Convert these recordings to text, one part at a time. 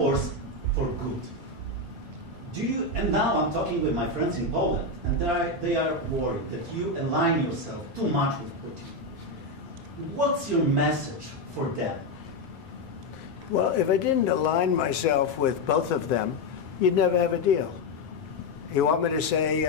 force for good. Do you, and now I'm talking with my friends in Poland, and they are worried that you align yourself too much with Putin. What's your message for them? Well, if I didn't align myself with both of them, you'd never have a deal. You want me to say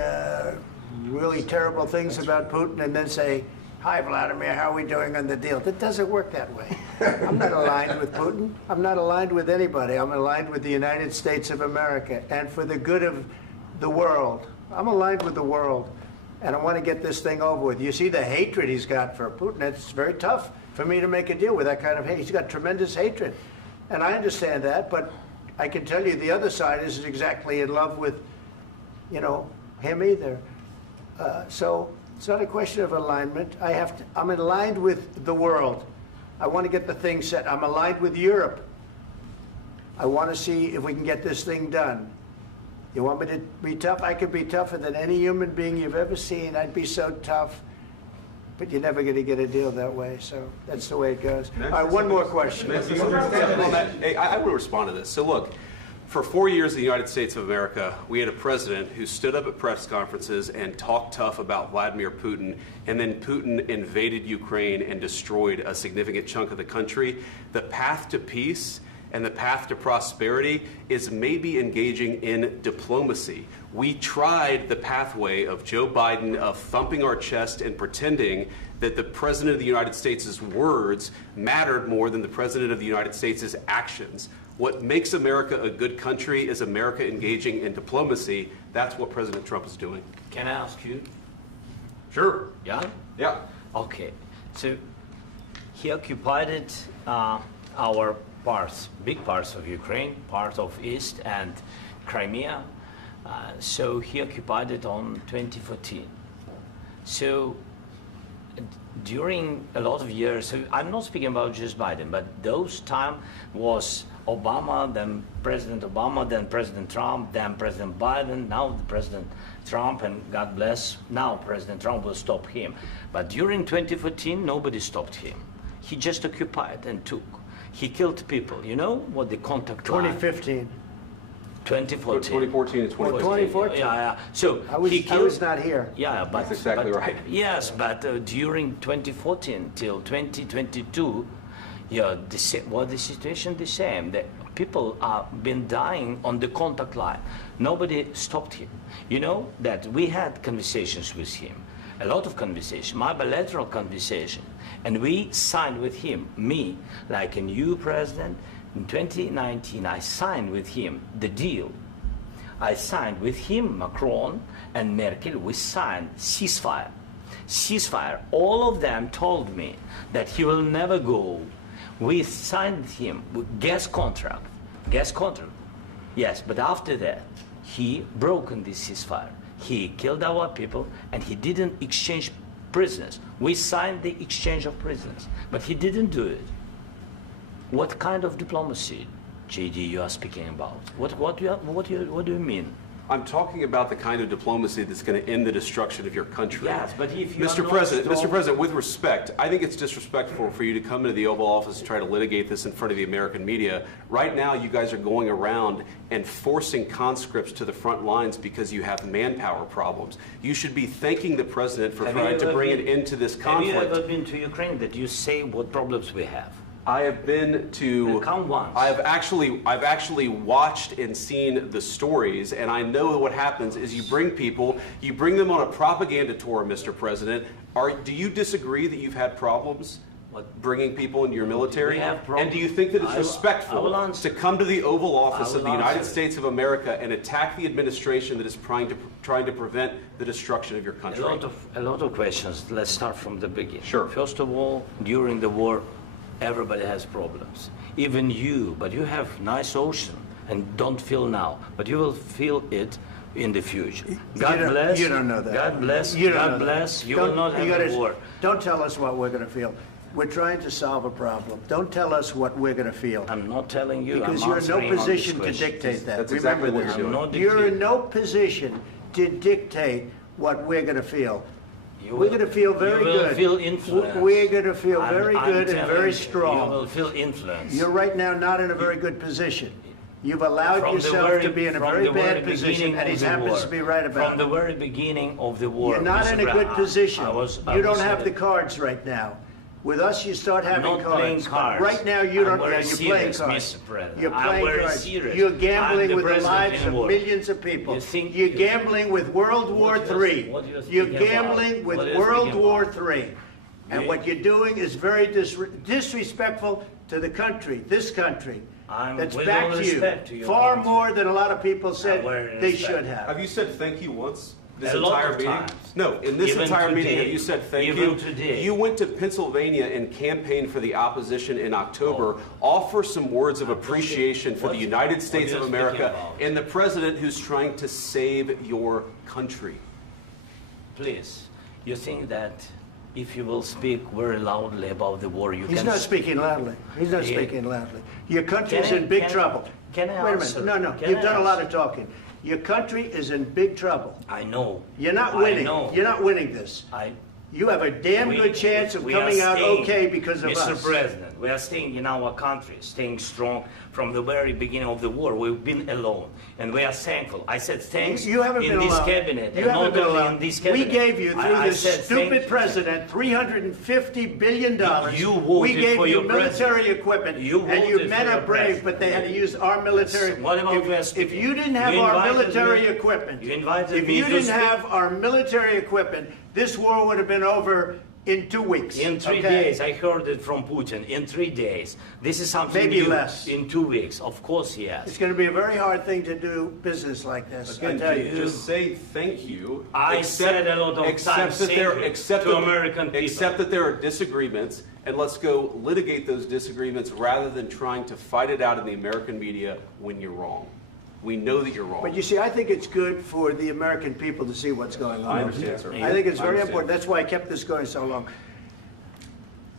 really terrible things about Putin and then say, "Hi, Vladimir, how are we doing on the deal?" That doesn't work that way. I'm not aligned with Putin. I'm not aligned with anybody. I'm aligned with the United States of America and for the good of the world. I'm aligned with the world, and I want to get this thing over with. You see the hatred he's got for Putin. It's very tough for me to make a deal with that kind of hate. He's got tremendous hatred, and I understand that, but I can tell you the other side isn't exactly in love with, you know, him either. So it's not a question of alignment. I'm aligned with the world. I want to get the thing set. I'm aligned with Europe. I want to see if we can get this thing done. You want me to be tough? I could be tougher than any human being you've ever seen. I'd be so tough. But you're never going to get a deal that way. So that's the way it goes. All right, one more question. I will respond to this. So look, for 4 years in the United States of America, we had a president who stood up at press conferences and talked tough about Vladimir Putin, and then Putin invaded Ukraine and destroyed a significant chunk of the country. The path to peace and the path to prosperity is maybe engaging in diplomacy. We tried the pathway of Joe Biden of thumping our chest and pretending that the President of the United States' words mattered more than the President of the United States' actions. What makes America a good country is America engaging in diplomacy. That's what President Trump is doing. Can I ask you? Sure. Yeah? Yeah. Okay. So he occupied our parts, big parts of Ukraine, part of East and Crimea. So he occupied it on 2014. So during a lot of years, so I'm not speaking about just Biden, but those time was Obama, then President Obama, then President Trump, then President Biden, now the President Trump, and God bless, now President Trump will stop him. But during 2014, nobody stopped him. He just occupied and took. He killed people. You know what the contact line? 2015. 2014. 2014 and 2014. Yeah. So I was not here. Yeah, but that's exactly right. Yes, but during 2014 till 2022, yeah, the situation the same. The people are been dying on the contact line. Nobody stopped him. You know that we had conversations with him, a lot of conversation, my bilateral conversation, and we signed with him, me, like a new president. In 2019, I signed with him the deal. I signed with him, Macron and Merkel, we signed ceasefire. Ceasefire. All of them told me that he will never go. We signed with him with gas contract. Gas contract. Yes, but after that, he broken this ceasefire. He killed our people and he didn't exchange prisoners. We signed the exchange of prisoners, but he didn't do it. What kind of diplomacy, JD, you are speaking about? What do you mean? I'm talking about the kind of diplomacy that's going to end the destruction of your country. Yes, but if you Mr. President, with respect, I think it's disrespectful for you to come into the Oval Office and try to litigate this in front of the American media. Right now, you guys are going around and forcing conscripts to the front lines because you have manpower problems. You should be thanking the President for trying to bring an end to this conflict. Have you ever been to Ukraine that you say what problems we have? I have been to. Count once. I've actually watched and seen the stories, and I know what happens is you bring them on a propaganda tour, Mr. President. Do you disagree that you've had problems bringing people into your military? And do you think that it's respectful to come to the Oval Office of the United States of America and attack the administration that is trying to prevent the destruction of your country? A lot of questions. Let's start from the beginning. Sure. First of all, during the war, everybody has problems, even you, but you have nice ocean and don't feel now, but you will feel it in the future. God bless. You don't know that. God bless. You God bless. You will not have a war. Don't tell us what we're going to feel. We're trying to solve a problem. Don't tell us what we're going to feel. I'm not telling you. Because you're in no position to dictate that. That's exactly what you're doing. You're in no position to dictate what we're going to feel. We're going to feel very good. You will feel influence. We're going to feel very good and very strong. You will feel influence. You're right now not in a very good position. You've allowed From the yourself very- to be in a from very the very bad position, beginning and he of the happens war. to be right about From the it. very beginning of the war. You're not Mr. in a good Brown, position. I You don't was have the cards right now. With us, you start having not playing cards. cards. Right now, you don't. I'm very You're playing serious, cards. Mr. President. You're I'm playing very cards. serious. You're I'm gambling the with the president lives in of war. millions of people. You think- You're gambling with World War What you're- III. what you're You're speaking gambling about? with What you're World speaking War about? III. And You- what you're doing is very disrespectful to the country, this country. I'm That's with back all to you. respect to your Far country. more than a lot of people said very they respect. should have. Have you said thank you once this A lot entire of meeting? times. No, in this Even entire meeting, today. have you said thank Even you? today. You went to Pennsylvania and campaigned for the opposition in October. Offer some words of appreciation for the United States what of are you America speaking about? and the president who's trying to save your country. Please, you think that if you will speak very loudly about the war, you He's can... not speaking loudly. He's not Yeah. speaking loudly. Your country's Can I- in big can I- trouble. can I Wait a answer? minute. No, Can you've I done a lot answer? of talking. Your country is in big trouble. I know. You're not I winning. know. You're not winning this. You have a damn We- good chance of we are coming out staying, okay because of Mr. us. President, we are staying in our country, staying strong from the very beginning of the war. We've been alone, and we are thankful. I said thanks You haven't in been this alone. cabinet, You and haven't not been only alone. in this We cabinet. gave you, through I this said thank stupid you. president, $350 billion. You voted We gave for you your military president. equipment, You and you voted men for are your brave, president. but they had to use our military. What about we are If speaking? you didn't have You our invited military me- equipment, you invited if me you to didn't speak. have our military equipment, this war would have been over in 2 weeks. In 3 okay? days, I heard it from Putin. In 3 days, this is something Maybe new. less. In 2 weeks, of course, yes. It's going to be a very hard thing to do business like this. I Again, tell you. just say thank you. I said a lot of accept times that thank there, you accept to that- American people. Accept that there are disagreements, and let's go litigate those disagreements rather than trying to fight it out in the American media when you're wrong. We know that you're wrong. But you see, I think it's good for the American people to see what's going on. I understand, sir. I think it's I very understand. important. That's why I kept this going so long.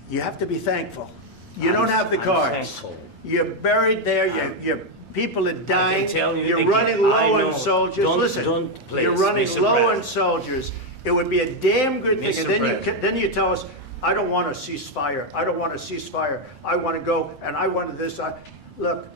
You have to be thankful. You I'm- don't have the I'm cards. thankful. You're buried there. Your people are dying. tell you You're again, running I low know. on soldiers. Don't- Listen, don't please, you're running Mr. low on President. soldiers. It would be a damn good thing. Mr. And then President. then you tell us, I don't want a ceasefire. I don't want a ceasefire. I want to go and I want this. Look,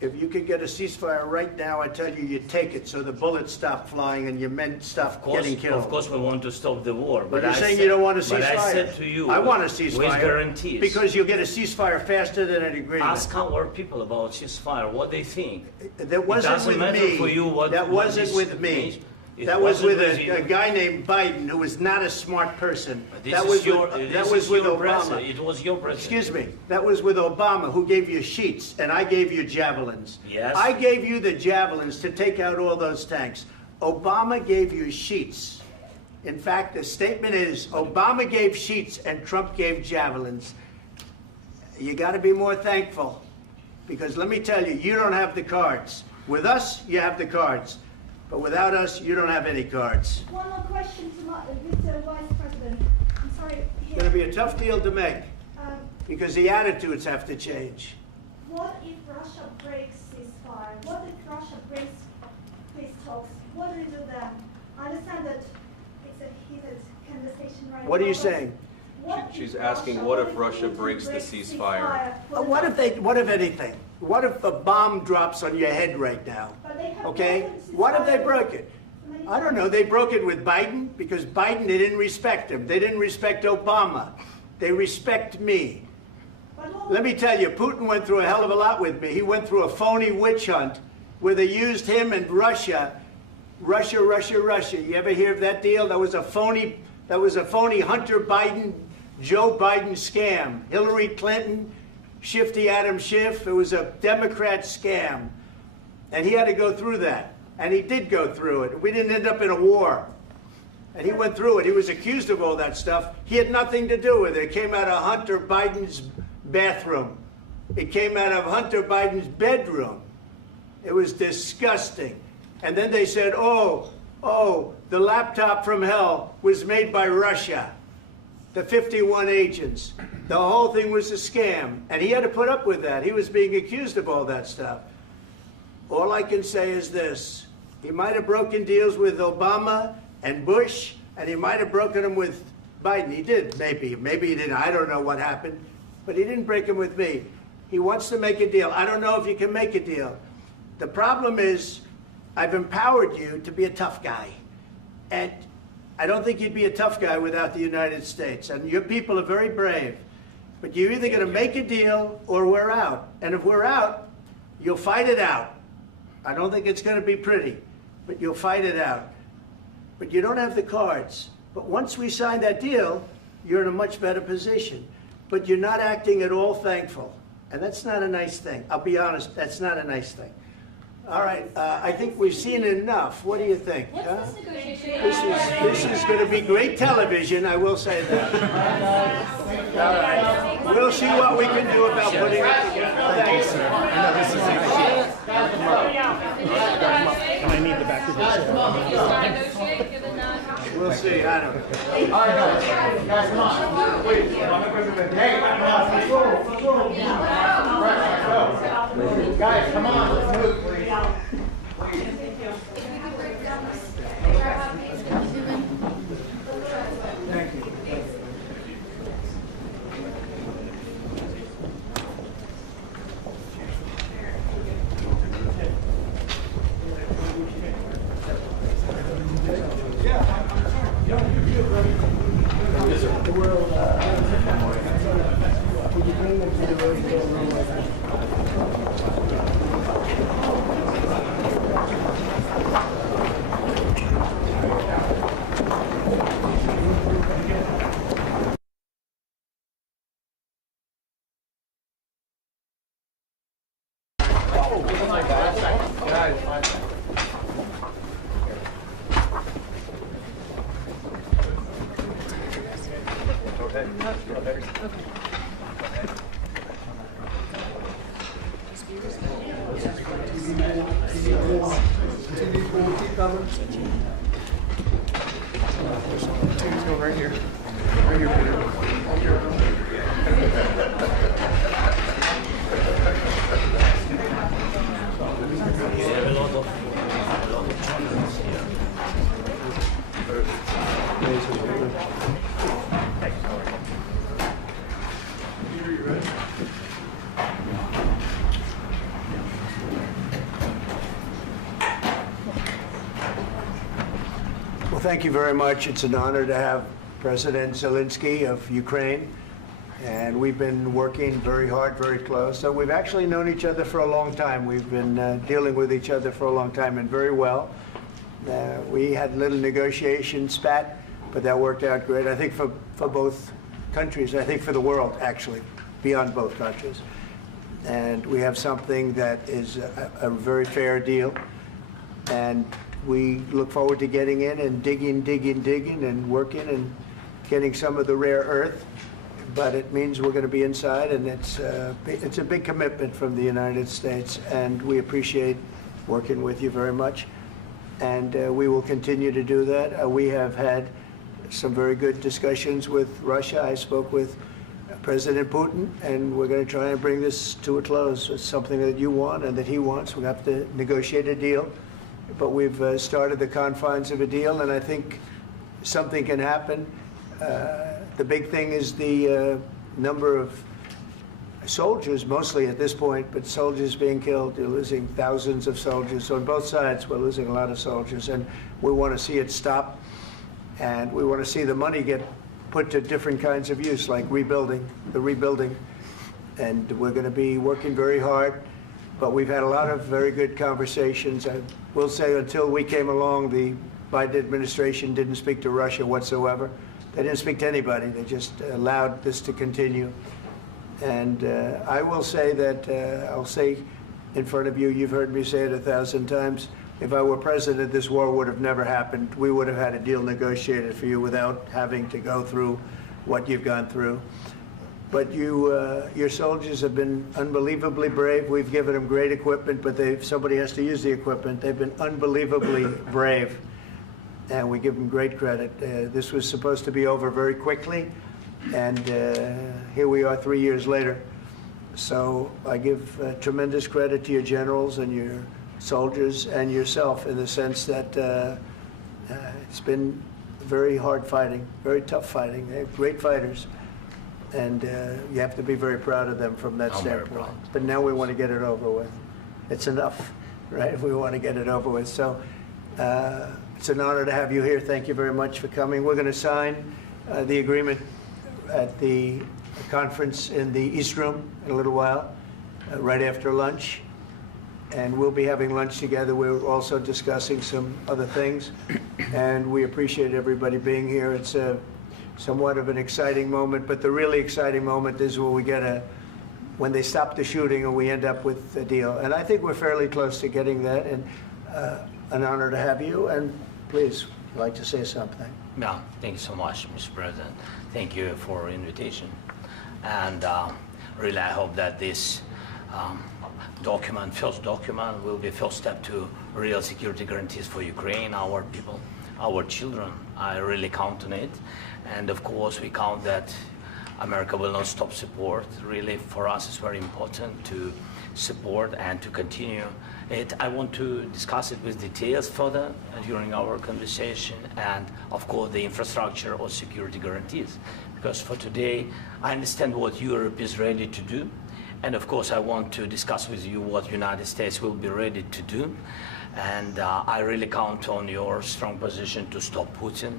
if you could get a ceasefire right now, I tell you, you take it so the bullets stop flying and your men stop getting killed. Of course, we want to stop the war. But you're I saying said- you don't want a ceasefire. But I said to you, I want a with ceasefire. guarantees. Because you'll get a ceasefire faster than an agreement. Ask our people about ceasefire, what they think. That wasn't doesn't with matter me. for you what- That what wasn't this with me. means. It That was wasn't with with you. a guy named Biden, who was not a smart person. This That is was your, with, this that was is with your Obama. president. It was your president. Excuse me. That was with Obama, who gave you sheets, and I gave you javelins. Yes. I gave you the javelins to take out all those tanks. Obama gave you sheets. In fact, the statement is Obama gave sheets and Trump gave javelins. You got to be more thankful, because let me tell you, you don't have the cards. With us, you have the cards. But without us, you don't have any cards. One more question to Mr. Vice President. I'm sorry. It's going to be a tough deal to make, Um, because the attitudes have to change. what if Russia breaks ceasefire? What if Russia breaks peace talks? What do we do then? I understand that it's a heated conversation right now. What are you but saying? what She's if asking, what if if Russia Putin breaks the breaks ceasefire? What if anything? What if a bomb drops on your head right now? But they have Okay? broken ceasefire What if they broke it? many I don't know. They broke it with Biden because Biden, they didn't respect him. They didn't respect Obama. They respect me. But what- Let me tell you, Putin went through a hell of a lot with me. He went through a phony witch hunt where they used him and Russia. Russia. You ever hear of that deal? That was a phony Hunter Biden, Joe Biden scam. Hillary Clinton, Shifty Adam Schiff. It was a Democrat scam. And he had to go through that. And he did go through it. We didn't end up in a war. And he went through it. He was accused of all that stuff. He had nothing to do with it. It came out of Hunter Biden's bathroom. It came out of Hunter Biden's bedroom. It was disgusting. And then they said, oh, the laptop from hell was made by Russia. The 51 agents. The whole thing was a scam. And he had to put up with that. He was being accused of all that stuff. All I can say is this. He might have broken deals with Obama and Bush, and he might have broken them with Biden. He did, maybe. Maybe he didn't. I don't know what happened. But he didn't break them with me. He wants to make a deal. I don't know if you can make a deal. The problem is I've empowered you to be a tough guy. And I don't think you'd be a tough guy without the United States. And your people are very brave. But you're either going to make a deal or we're out. And if we're out, you'll fight it out. I don't think it's going to be pretty, but you'll fight it out. But you don't have the cards. But once we sign that deal, you're in a much better position. But you're not acting at all thankful. And that's not a nice thing. I'll be honest, that's not a nice thing. All right, I think we've seen enough. What do you think? What's this negotiation? This is going to be great television, I will say that. All right. We'll see what we can do about putting it together. Thank you, sir. I know this is I need the back of the chair. We'll see. I don't know. All right, guys, come on. Wait. Hey, let's go. Guys, come on. Let's move, please. Thank you. The world, could you bring them to the room like that? Right here. Well, thank you very much. It's an honor to have President Zélinski of Ukraine, and we've been working very hard, very close. So we've actually known each other for a long time. We've been dealing with each other for a long time, and very well. We had a little negotiation spat, but that worked out great. I think for both countries, I think for the world, actually, beyond both countries. And we have something that is a very fair deal. And we look forward to getting in and digging and working and getting some of the rare earth. But it means we're going to be inside, and it's a big commitment from the United States, and we appreciate working with you very much. And we will continue to do that. We have had some very good discussions with Russia. I spoke with President Putin, and we're going to try and bring this to a close. It's something that you want and that he wants. We have to negotiate a deal. But we've started the confines of a deal, and I think something can happen. The big thing is the number of soldiers, mostly at this point, but soldiers being killed. You're losing thousands of soldiers. So on both sides, we're losing a lot of soldiers, and we want to see it stop. And we want to see the money get put to different kinds of use, like rebuilding. And we're going to be working very hard. But we've had a lot of very good conversations. I will say until we came along, the Biden administration didn't speak to Russia whatsoever. They didn't speak to anybody. They just allowed this to continue. And I will say that, I'll say in front of you, you've heard me say it 1,000 times, if I were president, this war would have never happened. We would have had a deal negotiated for you without having to go through what you've gone through. But your soldiers have been unbelievably brave. We've given them great equipment, but somebody has to use the equipment. They've been unbelievably brave, and we give them great credit. This was supposed to be over very quickly, and here we are 3 years later. So I give tremendous credit to your generals and your soldiers and yourself in the sense that it's been very hard fighting, very tough fighting. They're great fighters. And you have to be very proud of them from that standpoint. But now we want to get it over with. It's enough. right, if we want to get it over with. So it's an honor to have you here. Thank you very much for coming. We're going to sign the agreement at the conference in the East Room in a little while, right after lunch. And we'll be having lunch together. We're also discussing some other things. And we appreciate everybody being here. It's somewhat of an exciting moment, but the really exciting moment is when we get when they stop the shooting and we end up with a deal. And I think we're fairly close to getting that, and an honor to have you. And please, if you'd like to say something. Yeah, thank you so much, Mr. President. Thank you for the invitation. And really, I hope that this first document will be a first step to real security guarantees for Ukraine, our people, our children. I really count on it. And of course, we count that America will not stop support. Really, for us, it's very important to support and to continue it. I want to discuss it with details further during our conversation, and of course, the infrastructure or security guarantees. Because for today, I understand what Europe is ready to do. And of course, I want to discuss with you what the United States will be ready to do. And I really count on your strong position to stop Putin.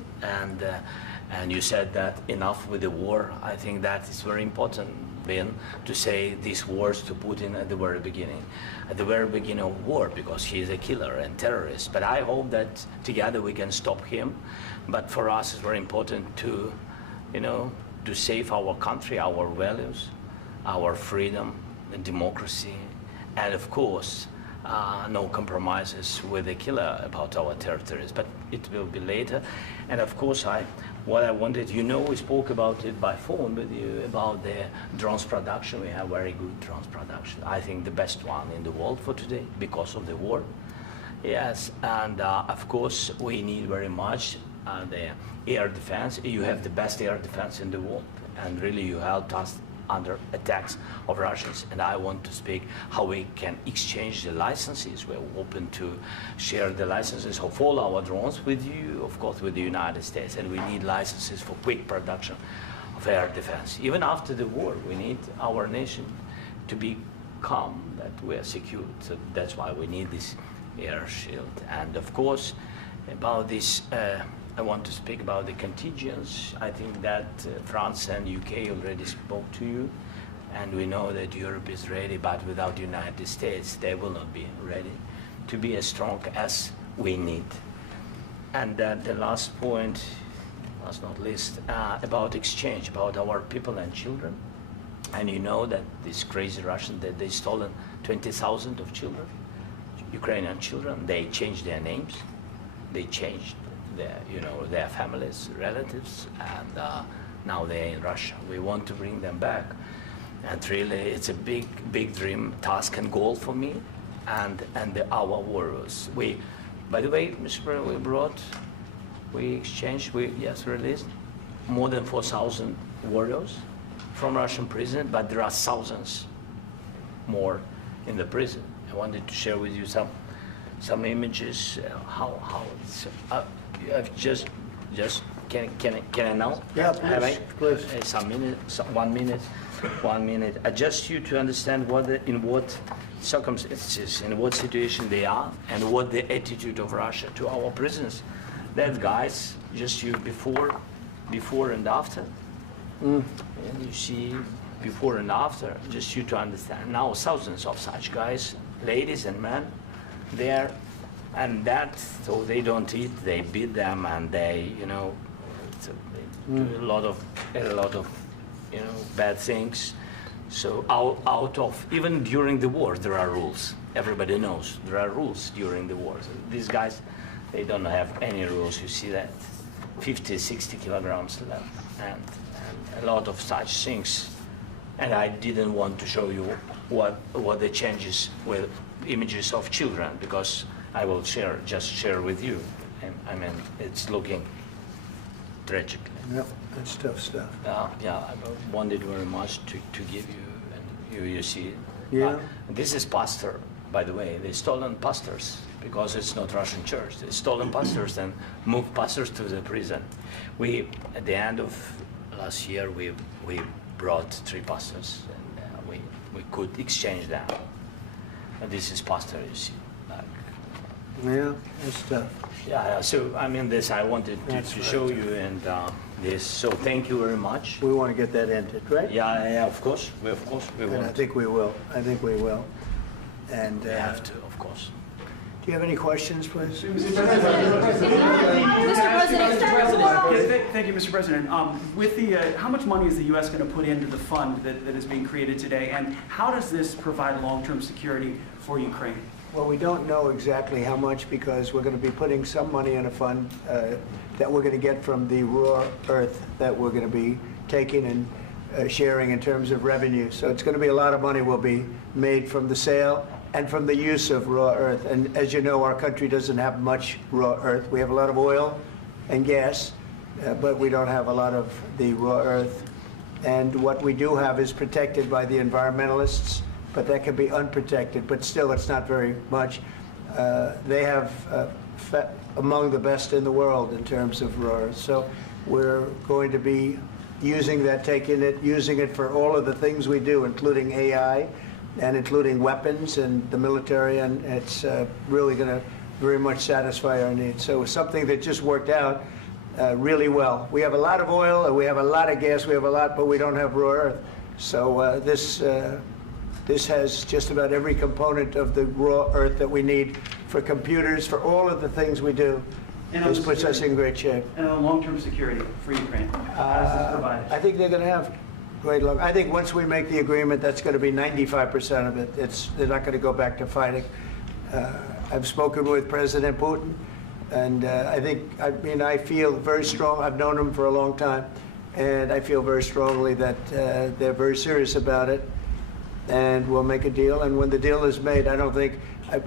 And you said that enough with the war. I think that is very important, Ben, to say these words to Putin at the very beginning of war, because he is a killer and terrorist. But I hope that together we can stop him. But for us, it's very important to, to save our country, our values, our freedom and democracy, and of course, no compromises with the killer about our territories, but it will be later. And of course, what I wanted, we spoke about it by phone with you, about the drones production. We have very good drones production. I think the best one in the world for today because of the war. Yes, and of course, we need very much the air defense. You have the best air defense in the world, and really you helped us under attacks of Russians. And I want to speak how we can exchange the licenses. We're open to share the licenses of all our drones with you, of course, with the United States. And we need licenses for quick production of air defense. Even after the war, we need our nation to be calm, that we are secure. So that's why we need this air shield. And of course, about this, I want to speak about the contingents. I think that France and UK already spoke to you, and we know that Europe is ready, but without the United States, they will not be ready to be as strong as we need. And the last point, last not least, about exchange, about our people and children. And you know that these crazy Russians, that they stolen 20,000 of children, Ukrainian children. They changed their names, they changed their families, relatives, and now they're in Russia. We want to bring them back, and really, it's a big dream, task, and goal for me, and our warriors. By the way, Mr. President, we released more than 4,000 warriors from Russian prison, but there are thousands more in the prison. I wanted to share with you some images. How it's. I've just can I now? Yeah, please. 1 minute. Adjust you to understand in what circumstances, in what situation they are, and what the attitude of Russia to our prisoners. That guys, just you before and after. And you see before and after, just you to understand. Now thousands of such guys, ladies and men, there. And so they don't eat, they beat them, and they, do a lot of bad things. So out of, even during the war, there are rules. Everybody knows there are rules during the war. So these guys, they don't have any rules. You see that, 50, 60 kilograms left, and a lot of such things. And I didn't want to show you what the changes with images of children, because I will just share with you. And I mean, it's looking tragic. Yep, that's tough stuff. Yeah, I wanted very much to give you, and you see it. Yeah. This is pastor, by the way. They stolen pastors because it's not Russian church. They stolen pastors and moved pastors to the prison. At the end of last year, we brought 3 pastors, and we could exchange them. And this is pastor, you see. Yeah, it's tough. Yeah, so I mean, this I wanted to show you, and this. So thank you very much. We want to get that ended, right? Yeah, of course, we And I want. think we will. I think we will. And We have to, of course. do you have any questions, please? Mr. President. Thank you, Mr. President. With the, how much money is the U.S. going to put into the fund that is being created today, and how does this provide long-term security for Ukraine? Well, we don't know exactly how much because we're going to be putting some money in a fund that we're going to get from the raw earth that we're going to be taking and sharing in terms of revenue. So it's going to be a lot of money will be made from the sale and from the use of raw earth. And as you know, our country doesn't have much raw earth. We have a lot of oil and gas, but we don't have a lot of the raw earth. And what we do have is protected by the environmentalists, but that can be unprotected, but still it's not very much. They have among the best in the world in terms of raw earth. So we're going to be using that, using it for all of the things we do, including AI and including weapons and the military, and it's really going to very much satisfy our needs. So it's something that just worked out really well. We have a lot of oil, and we have a lot of gas, we have a lot, but we don't have raw earth. So this has just about every component of the raw earth that we need for computers, for all of the things we do. This puts us in great shape. And on long-term security for Ukraine, how does this provide it? I think they're going to have great luck. I think once we make the agreement, that's going to be 95% of it. They're not going to go back to fighting. I've spoken with President Putin, and I feel very strong. I've known him for a long time, and I feel very strongly that they're very serious about it, and we'll make a deal. And when the deal is made, I don't think,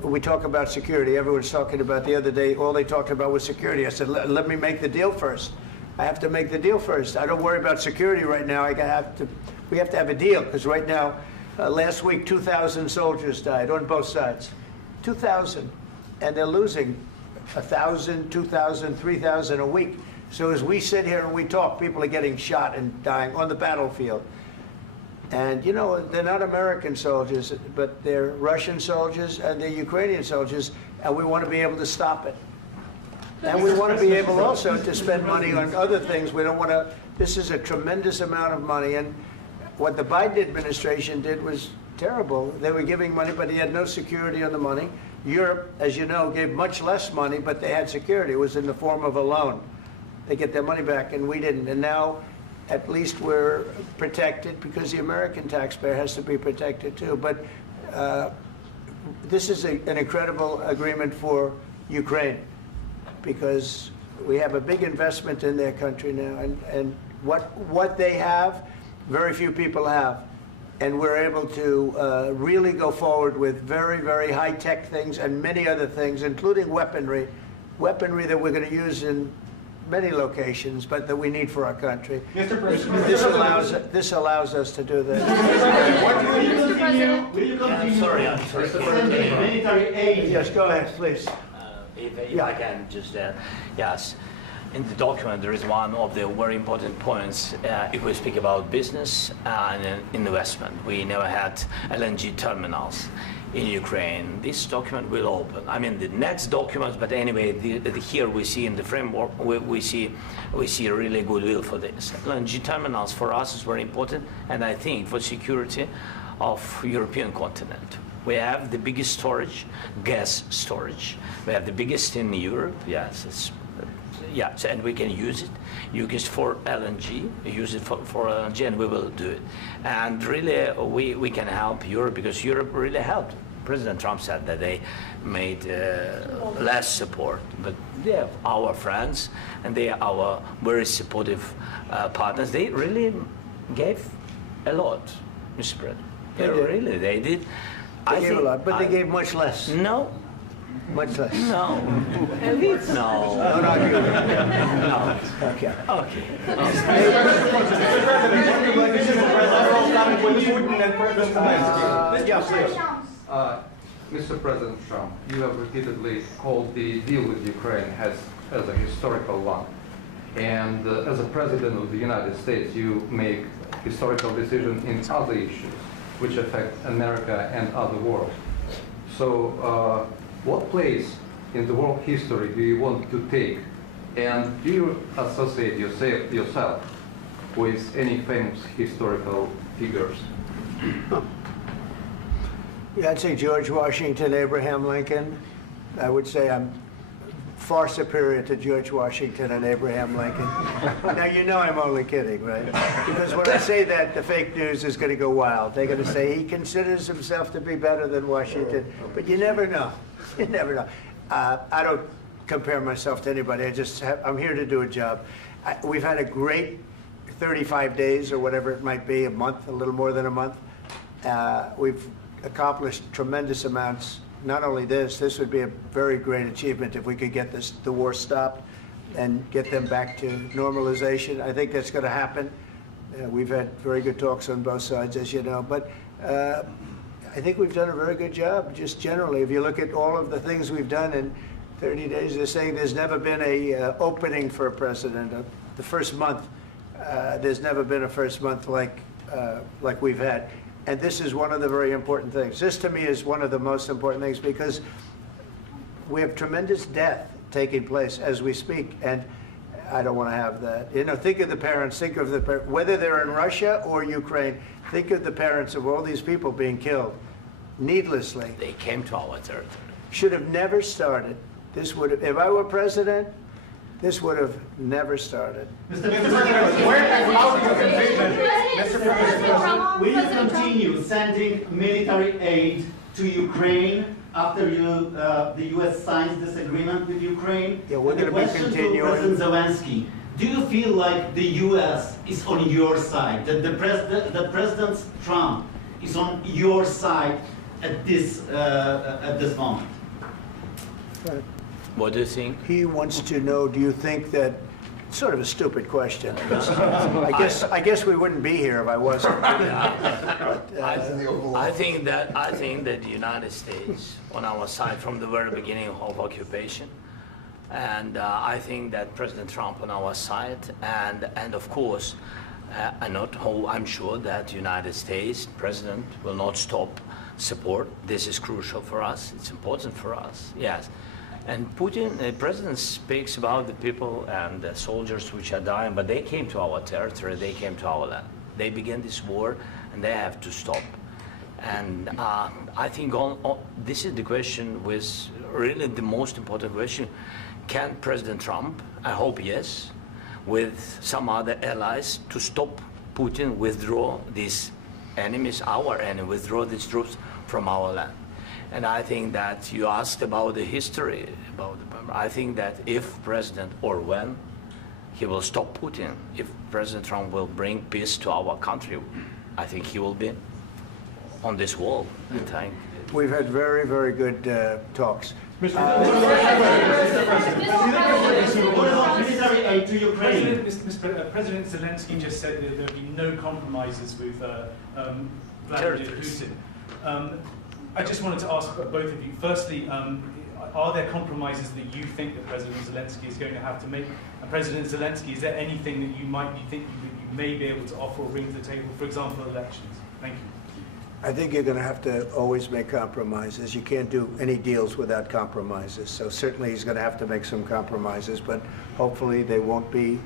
we talk about security. Everyone's talking about the other day, all they talked about was security. I said, let me make the deal first. I have to make the deal first. I don't worry about security right now. We have to have a deal, because right now, last week, 2,000 soldiers died on both sides. 2,000. And they're losing 1,000, 2,000, 3,000 a week. So as we sit here and we talk, people are getting shot and dying on the battlefield. And, you know, they're not American soldiers, but they're Russian soldiers and they're Ukrainian soldiers, and we want to be able to stop it. And we want to be able also to spend money on other things. We don't want to, this is a tremendous amount of money, and what the Biden administration did was terrible. They were giving money, but he had no security on the money. Europe, as you know, gave much less money, but they had security. It was in the form of a loan. They get their money back, and we didn't. And now, at least we're protected, because the American taxpayer has to be protected too. But this is an incredible agreement for Ukraine, because we have a big investment in their country now, and what they have, very few people have. And we're able to really go forward with very, very high-tech things and many other things, including weaponry that we're going to use in many locations, but that we need for our country. Mr. President, This allows us to do this. Will you continue Sorry. sending military aid? Yes, go ahead, please. If I can just, yes. In the document, there is one of the very important points if we speak about business and investment. We never had LNG terminals in Ukraine. This document will open. I mean, the next document, but anyway, here we see in the framework, we see really goodwill for this. LNG terminals for us is very important, and I think for security of European continent. We have the biggest storage, gas storage. We have the biggest in Europe. Yes, yes, and we can use it. Use it for LNG. Use it for LNG, and we will do it. And really, we can help Europe, because Europe really helped. President Trump said that they made less support, but they are our friends, and they are our very supportive partners. They really gave a lot, Mr. President. They did. They gave a lot, but they gave much less. No. Much less. No. No. Don't argue. No. Okay. Okay. Mr. President Trump, you have repeatedly called the deal with Ukraine as a historical one. And as a President of the United States, you make historical decisions in other issues which affect America and other world. So what place in the world history do you want to take? And do you associate yourself with any famous historical figures? Yeah, I'd say George Washington, Abraham Lincoln. I would say I'm far superior to George Washington and Abraham Lincoln. Now, you know I'm only kidding, right? Because when I say that, the fake news is going to go wild. They're going to say he considers himself to be better than Washington. But you never know. You never know. I don't compare myself to anybody. I'm here to do a job. We've had a great 35 days or whatever it might be, a month, a little more than a month. We've accomplished tremendous amounts. Not only this would be a very great achievement if we could get the war stopped and get them back to normalization. I think that's going to happen. We've had very good talks on both sides, as you know. But I think we've done a very good job, just generally. If you look at all of the things we've done in 30 days, they're saying there's never been a opening for a president. The first month, there's never been a first month like we've had. And this is one of the very important things. This, to me, is one of the most important things because we have tremendous death taking place as we speak, and I don't want to have that. You know, think of the parents, whether they're in Russia or Ukraine, think of the parents of all these people being killed needlessly. They came to our territory. Should have never started. This would have, if I were president, this would have never started. Mr. President, will you continue sending military aid to Ukraine after the U.S. signs this agreement with Ukraine? Yeah, we're going to be continuing. To President Zelensky, do you feel like the U.S. is on your side, that President Trump is on your side at this moment? Right. What do you think? He wants to know, do you think that, sort of a stupid question. I guess we wouldn't be here if I wasn't. I think that the United States on our side from the very beginning of occupation, and I think that President Trump on our side, and of course, I'm sure that the United States President will not stop support. This is crucial for us. It's important for us. Yes. And Putin, the president, speaks about the people and the soldiers which are dying, but they came to our territory, they came to our land. They began this war, and they have to stop. And I think this is the question, with really the most important question. Can President Trump, I hope yes, with some other allies, to stop Putin, withdraw these enemies, our enemy, withdraw these troops from our land? And I think that you asked about the history, I think that if President, or when, he will stop Putin, if President Trump will bring peace to our country, I think he will be on this wall. We've had very, very good talks. What about military aid to Ukraine? President Zelensky just said that there will be no compromises with Vladimir Putin. I just wanted to ask both of you, firstly, are there compromises that you think that President Zelensky is going to have to make? And President Zelensky, is there anything that you might think you may be able to offer or bring to the table, for example, elections? Thank you. I think you're going to have to always make compromises. You can't do any deals without compromises. So certainly he's going to have to make some compromises, but hopefully they won't be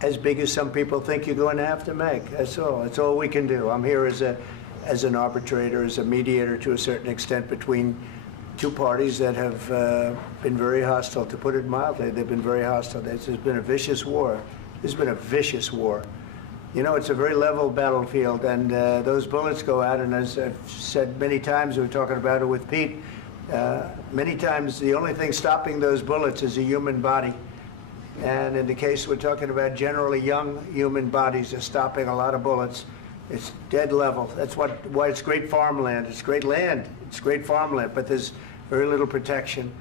as big as some people think you're going to have to make. That's all. That's all we can do. I'm here as an arbitrator, as a mediator to a certain extent between two parties that have been very hostile, to put it mildly. They've been very hostile. There's been a vicious war. There's been a vicious war. You know, it's a very level battlefield, and those bullets go out, and as I've said many times, we were talking about it with Pete, many times the only thing stopping those bullets is a human body. And in the case we're talking about, generally young human bodies are stopping a lot of bullets. It's dead level. That's why it's great farmland. It's great land. It's great farmland, but there's very little protection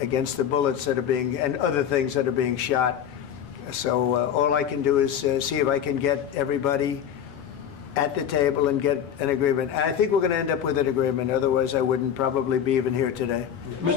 against the bullets that are being, and other things that are being shot. So all I can do is see if I can get everybody at the table and get an agreement. And I think we're going to end up with an agreement. Otherwise, I wouldn't probably be even here today. If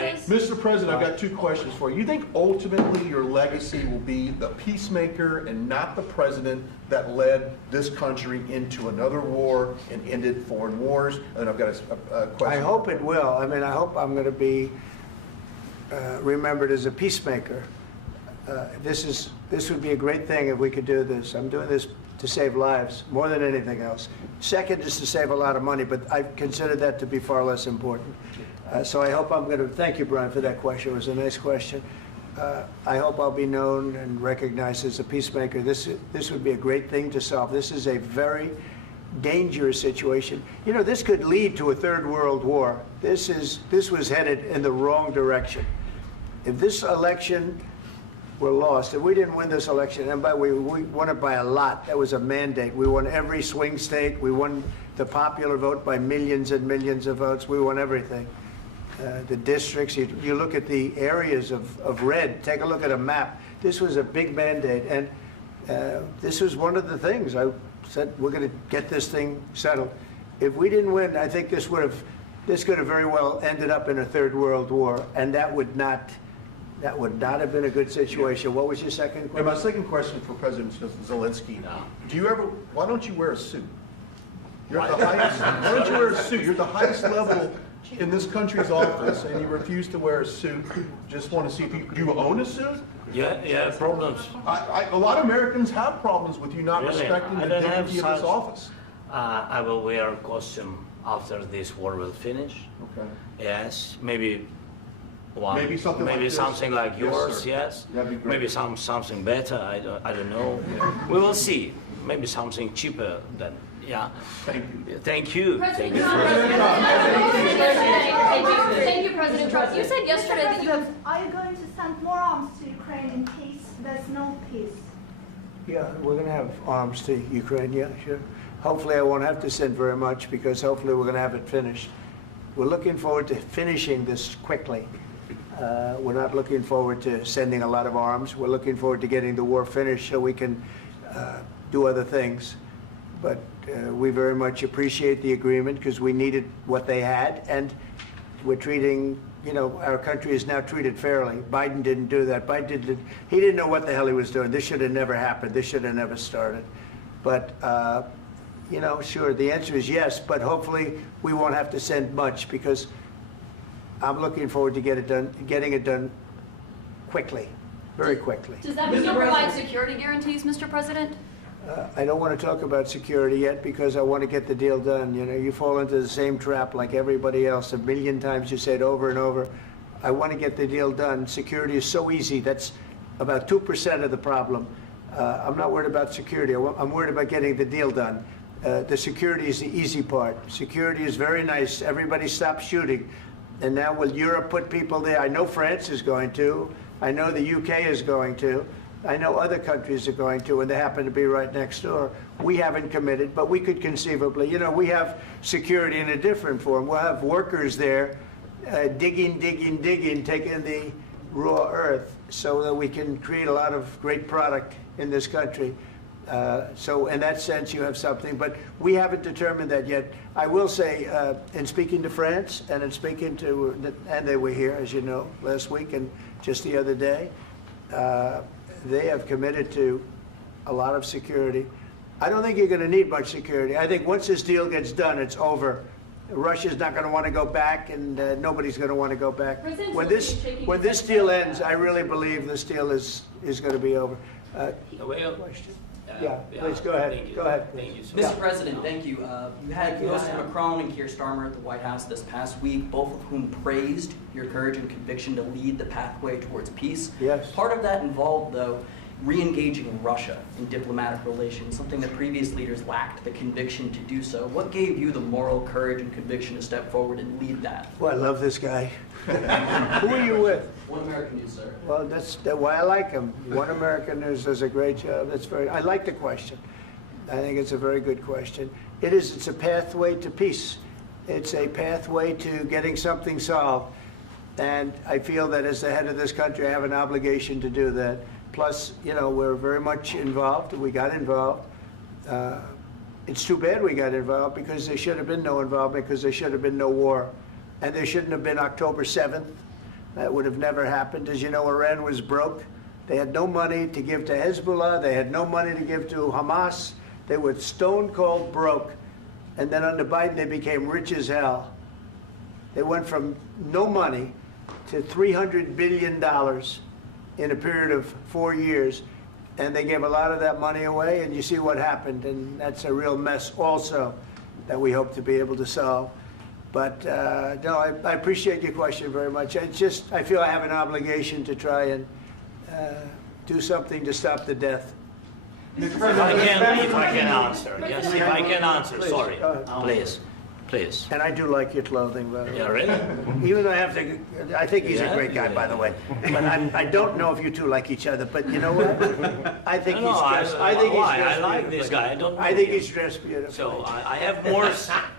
causes? Mr. President, I've got 2 questions for you. You think ultimately your legacy will be the peacemaker and not the president that led this country into another war and ended foreign wars? And I've got a question. I hope it will. I mean, I hope I'm going to be remembered as a peacemaker. This would be a great thing if we could do this. I'm doing this to save lives more than anything else. Second is to save a lot of money, but I consider that to be far less important. So I hope I'm going to, thank you, Brian, for that question. It was a nice question. I hope I'll be known and recognized as a peacemaker. This would be a great thing to solve. This is a very dangerous situation. You know, this could lead to a third world war. This was headed in the wrong direction. If this election were lost, if we didn't win this election, and by the way, we won it by a lot. That was a mandate. We won every swing state. We won the popular vote by millions and millions of votes. We won everything. The districts, you look at the areas of red, take a look at a map. This was a big mandate, and this was one of the things. I said, we're going to get this thing settled. If we didn't win, I think this could have very well ended up in a third world war, and that would not have been a good situation. What was your second And question? my second question for President Zelensky. Why don't you wear a suit? You're at the highest, why don't you wear a suit? You're at the highest level in this country's office, and you refuse to wear a suit. Just want to see if do you own a suit? Yeah, problems. A lot of Americans have problems with you not Really? respecting I the don't have dignity of this such- office. I will wear a costume after this war will finish. Okay. Yes, maybe one. Maybe something like this. Something like Yes, yours. sir. Yes. That'd be great. Maybe something better. I don't know. We will see. Maybe something cheaper than. Yeah. Thank you. Thank you. President Thank you. Trump. Thank you, President Trump. You said yesterday that you. President, are you going to send more arms to Ukraine in peace? There's no peace. Yeah, we're going to have arms to Ukraine, yeah, sure. Hopefully I won't have to send very much, because hopefully we're going to have it finished. We're looking forward to finishing this quickly. We're not looking forward to sending a lot of arms. We're looking forward to getting the war finished so we can do other things. But we very much appreciate the agreement, because we needed what they had, and we're treating, you know, our country is now treated fairly. Biden didn't do that. He didn't know what the hell he was doing. This should have never happened. This should have never started. But, you know, sure, the answer is yes, but hopefully we won't have to send much, because I'm looking forward to getting it done quickly, very quickly. Does that mean you'll provide security guarantees, Mr. President? I don't want to talk about security yet, because I want to get the deal done. You know, you fall into the same trap like everybody else. A million times you say it over and over. I want to get the deal done. Security is so easy. That's about 2% of the problem. I'm not worried about security. I'm worried about getting the deal done. The security is the easy part. Security is very nice. Everybody stops shooting. And now will Europe put people there? I know France is going to. I know the UK is going to. I know other countries are going to, and they happen to be right next door. We haven't committed, but we could conceivably. You know, we have security in a different form. We'll have workers there digging, taking the raw earth so that we can create a lot of great product in this country. So in that sense, you have something, but we haven't determined that yet. I will say, in speaking to France and in speaking to, and they were here, as you know, last week and just the other day, they have committed to a lot of security. I don't think you're going to need much security. I think once this deal gets done, it's over. Russia's not going to want to go back, and nobody's going to want to go back. When this deal ends, I really believe this deal is going to be over. Question? Yeah, please go ahead. Go ahead. Thank you, sir. Mr. President, thank you. You had Mr. Macron and Keir Starmer at the White House this past week, both of whom praised your courage and conviction to lead the pathway towards peace. Yes. Part of that involved, though, re-engaging Russia in diplomatic relations, something that previous leaders lacked the conviction to do so. What gave you the moral courage and conviction to step forward and lead that? Well, I love this guy. Who are you with? One American News, sir. Well, that's why I like him. One American News does a great job. I like the question. I think it's a very good question. It's a pathway to peace. It's a pathway to getting something solved. And I feel that as the head of this country, I have an obligation to do that. Plus, you know, we're very much involved. We got involved. It's too bad we got involved, because there should have been no involvement, because there should have been no war. And there shouldn't have been October 7th. That would have never happened. As you know, Iran was broke. They had no money to give to Hezbollah. They had no money to give to Hamas. They were stone cold broke. And then under Biden, they became rich as hell. They went from no money to $300 billion in a period of 4 years. And they gave a lot of that money away, and you see what happened. And that's a real mess also that we hope to be able to solve. But no, I appreciate your question very much. It's just, I feel I have an obligation to try and do something to stop the death. If I can answer, yes, if I can answer, Please, sorry, go ahead. please, please. And I do like your clothing, by the way. Yeah, really? Even though I have to, I think he's a Yeah? great guy, by the way. But I don't know if you two like each other, but you know what? I think No, he's no, dressed, I think he's why? dressed I like beautifully. this guy. I don't know I think him. he's dressed beautifully. So I have more,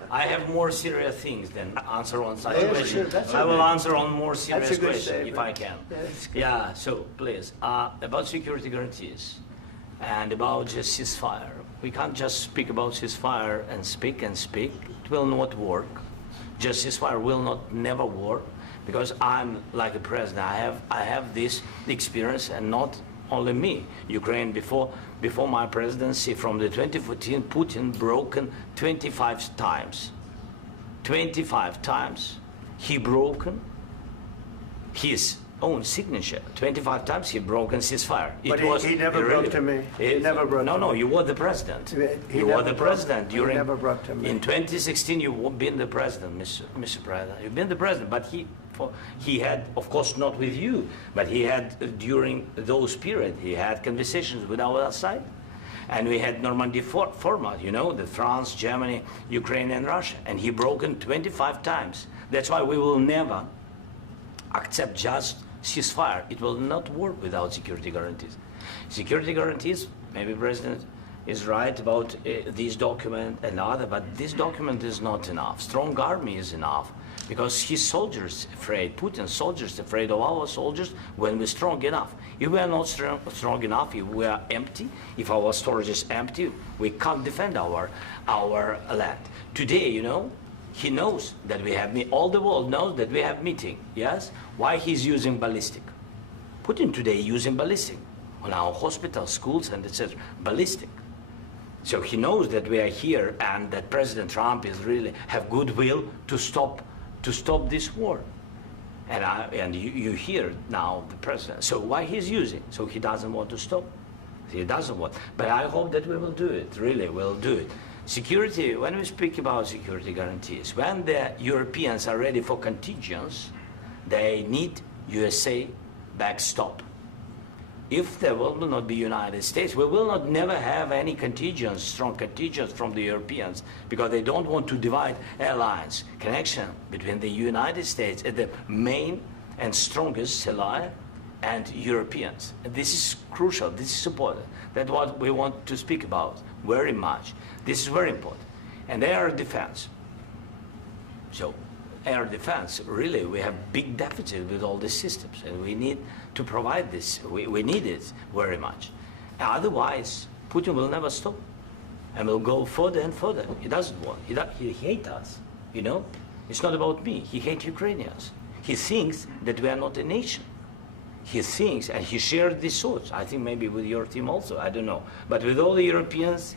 I have more serious things than answer on such Yeah, questions. sure, that's I will okay. answer on more serious That's a good questions if I statement. can. Yeah, that's good. Yeah, so please, about security guarantees and about just ceasefire. We can't just speak about ceasefire and speak and speak. It will not work. Just ceasefire will not never work because I'm like a president. I have this experience, and not only me. Ukraine before my presidency, from the 2014, Putin broken 25 times. 25 times he broken his own signature. 25 times he broken ceasefire. But he never broke to me. He never broke to me. No, you were the president. He You were never the broke- president he during. never broke to me. In 2016, you've been the president, Mr. President. You've been the president, but he had, of course, not with you, but he had during those period. He had conversations with our side, and we had Normandy format. You know, the France, Germany, Ukraine, and Russia, and he broken 25 times. That's why we will never accept just ceasefire. It will not work without security guarantees. Security guarantees, maybe President is right about this document and other, but this document is not enough. Strong army is enough because his soldiers afraid, Putin's soldiers afraid of our soldiers when we're strong enough. If we are not strong enough, if we are empty, if our storage is empty, we can't defend our land. Today, you know, he knows that we have, all the world knows that we have meeting, yes? Why he's using ballistic? Putin today using ballistic on our hospitals, schools, and etc. Ballistic. So he knows that we are here and that President Trump is really have goodwill to stop this war. And you hear now the president. So why he's using? So he doesn't want to stop. He doesn't want. But I hope that we will do it. Really, we'll do it. Security, when we speak about security guarantees, when the Europeans are ready for contingents, they need USA backstop. If there will not be United States, we will not never have any contingents, strong contingents from the Europeans, because they don't want to divide alliance, connection between the United States and the main and strongest ally and Europeans. And this is crucial, this is important. That's what we want to speak about very much. This is very important. And air defense. So air defense, really, we have big deficit with all these systems, and we need to provide this. We need it very much. Otherwise, Putin will never stop, and will go further and further. He doesn't want. He hates us. You know, it's not about me. He hates Ukrainians. He thinks that we are not a nation. He thinks, and he shared these thoughts. I think maybe with your team also. I don't know, but with all the Europeans,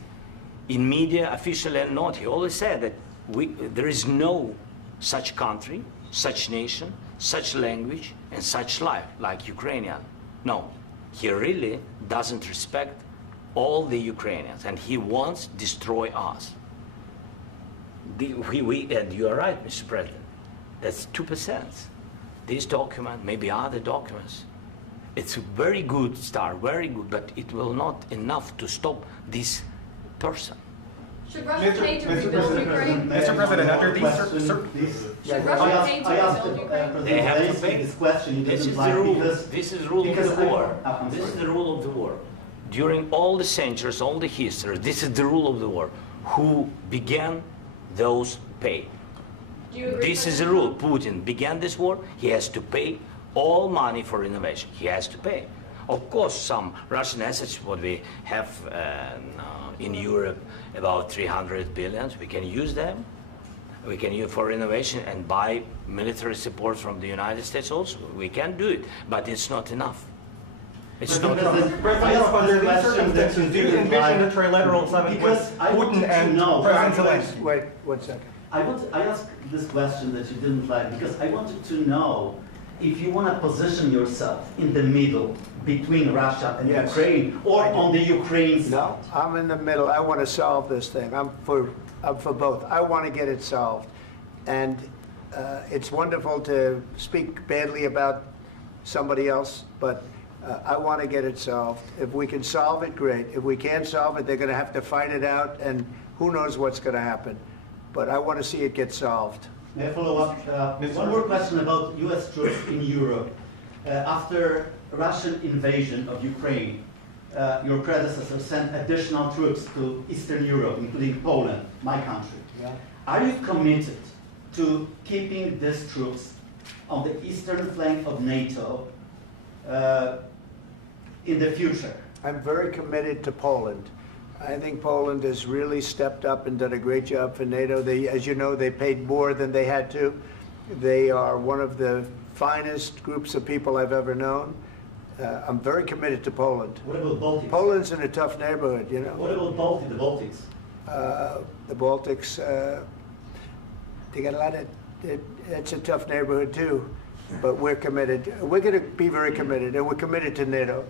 in media, officially and not, he always said that there is no such country, such nation, such language, and such life like Ukrainian. No, he really doesn't respect all the Ukrainians, and he wants to destroy us. And you are right, Mr. President, that's 2%. This document, maybe other documents, it's a very good start, very good, but it will not enough to stop this person. Should Russia pay to rebuild Ukraine? Mr. President, under these Should Russia pay to rebuild Ukraine? They have to pay. This question you This didn't is like the rule. because This is the rule of because the I- war. I'm This is sorry. the rule of the war. During all the centuries, all the history, this is the rule of the war. Who began, those pay. Do you agree, This is the rule. Putin began this war. He has to pay all money for innovation. He has to pay. Of course, some Russian assets, what we have in Europe, about 300 billion, we can use them. We can use for innovation and buy military support from the United States also. We can do it, but it's not enough. It's not enough. President, under these circumstances, do you envision a trilateral summit with Putin and President Zelensky? Wait 1 second. I asked this question that you didn't like because I wanted to know if you want to position yourself in the middle between Russia and Yes. Ukraine, or on the Ukraine side. No, I'm in the middle. I want to solve this thing. I'm for both. I want to get it solved. And it's wonderful to speak badly about somebody else, but I want to get it solved. If we can solve it, great. If we can't solve it, they're going to have to fight it out, and who knows what's going to happen. But I want to see it get solved. May I follow up? One more question about U.S. troops in Europe. After Russian invasion of Ukraine, your predecessor sent additional troops to Eastern Europe, including Poland, my country. Yeah. Are you committed to keeping these troops on the eastern flank of NATO in the future? I'm very committed to Poland. I think Poland has really stepped up and done a great job for NATO. They, as you know, they paid more than they had to. They are one of the finest groups of people I've ever known. I'm very committed to Poland. What about Baltics? Poland's in a tough neighborhood, you know. What about the Baltics? The Baltics, they got a lot of, it's a tough neighborhood too, but we're committed. We're going to be very committed, and we're committed to NATO.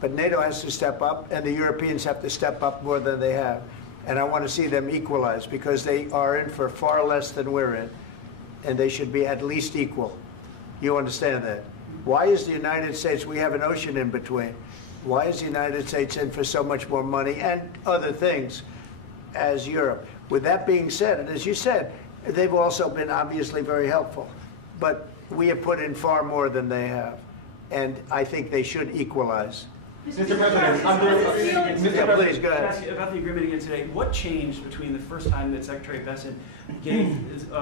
But NATO has to step up, and the Europeans have to step up more than they have. And I want to see them equalize, because they are in for far less than we're in, and they should be at least equal. You understand that? Why is the United States, we have an ocean in between, why is the United States in for so much more money and other things as Europe? With that being said, and as you said, they've also been obviously very helpful, but we have put in far more than they have, and I think they should equalize. Mr. President, Please, go ahead. Ask you about the agreement again today. What changed between the first time that Secretary Bessent gave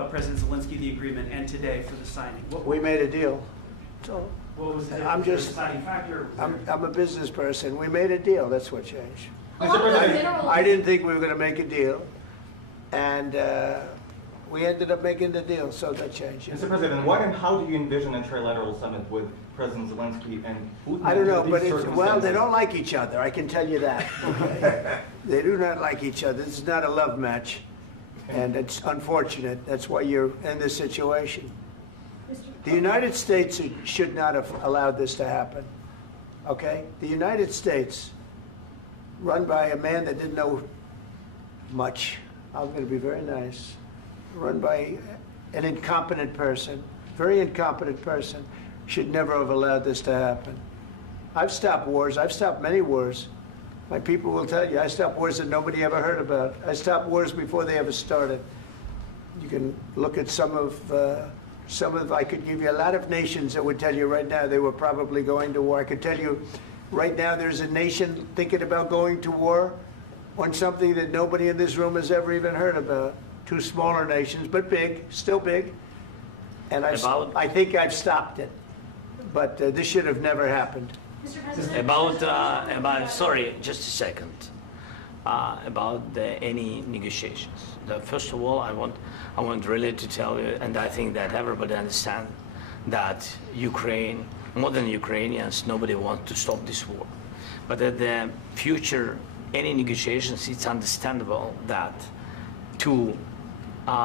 President Zelensky the agreement and today for the signing? We made a deal. So What was the I'm just, deciding factor? I'm a business person. We made a deal. That's what changed. Mr. President, I didn't think we were going to make a deal, and we ended up making the deal, so that changed. Mr. President, what and how do you envision a trilateral summit with President Zelensky and Putin? I don't know, under but these well, they circumstances? don't like each other, I can tell you that. Okay? They do not like each other. This is not a love match, and it's unfortunate. That's why you're in this situation. The United States should not have allowed this to happen, okay? The United States, run by a man that didn't know much, I'm going to be very nice, run by an incompetent person, very incompetent person, should never have allowed this to happen. I've stopped wars. I've stopped many wars. My people will tell you, I stopped wars that nobody ever heard about. I stopped wars before they ever started. You can look at some of, I could give you a lot of nations that would tell you right now they were probably going to war. I could tell you right now there's a nation thinking about going to war on something that nobody in this room has ever even heard about. Two smaller nations, but big, still big. And I think I've stopped it. But this should have never happened. Mr. President, About sorry, just a second. About any negotiations. First of all, I want really to tell you, and I think that everybody understands that Ukraine, more than Ukrainians, nobody wants to stop this war. But at the future, any negotiations, it's understandable that two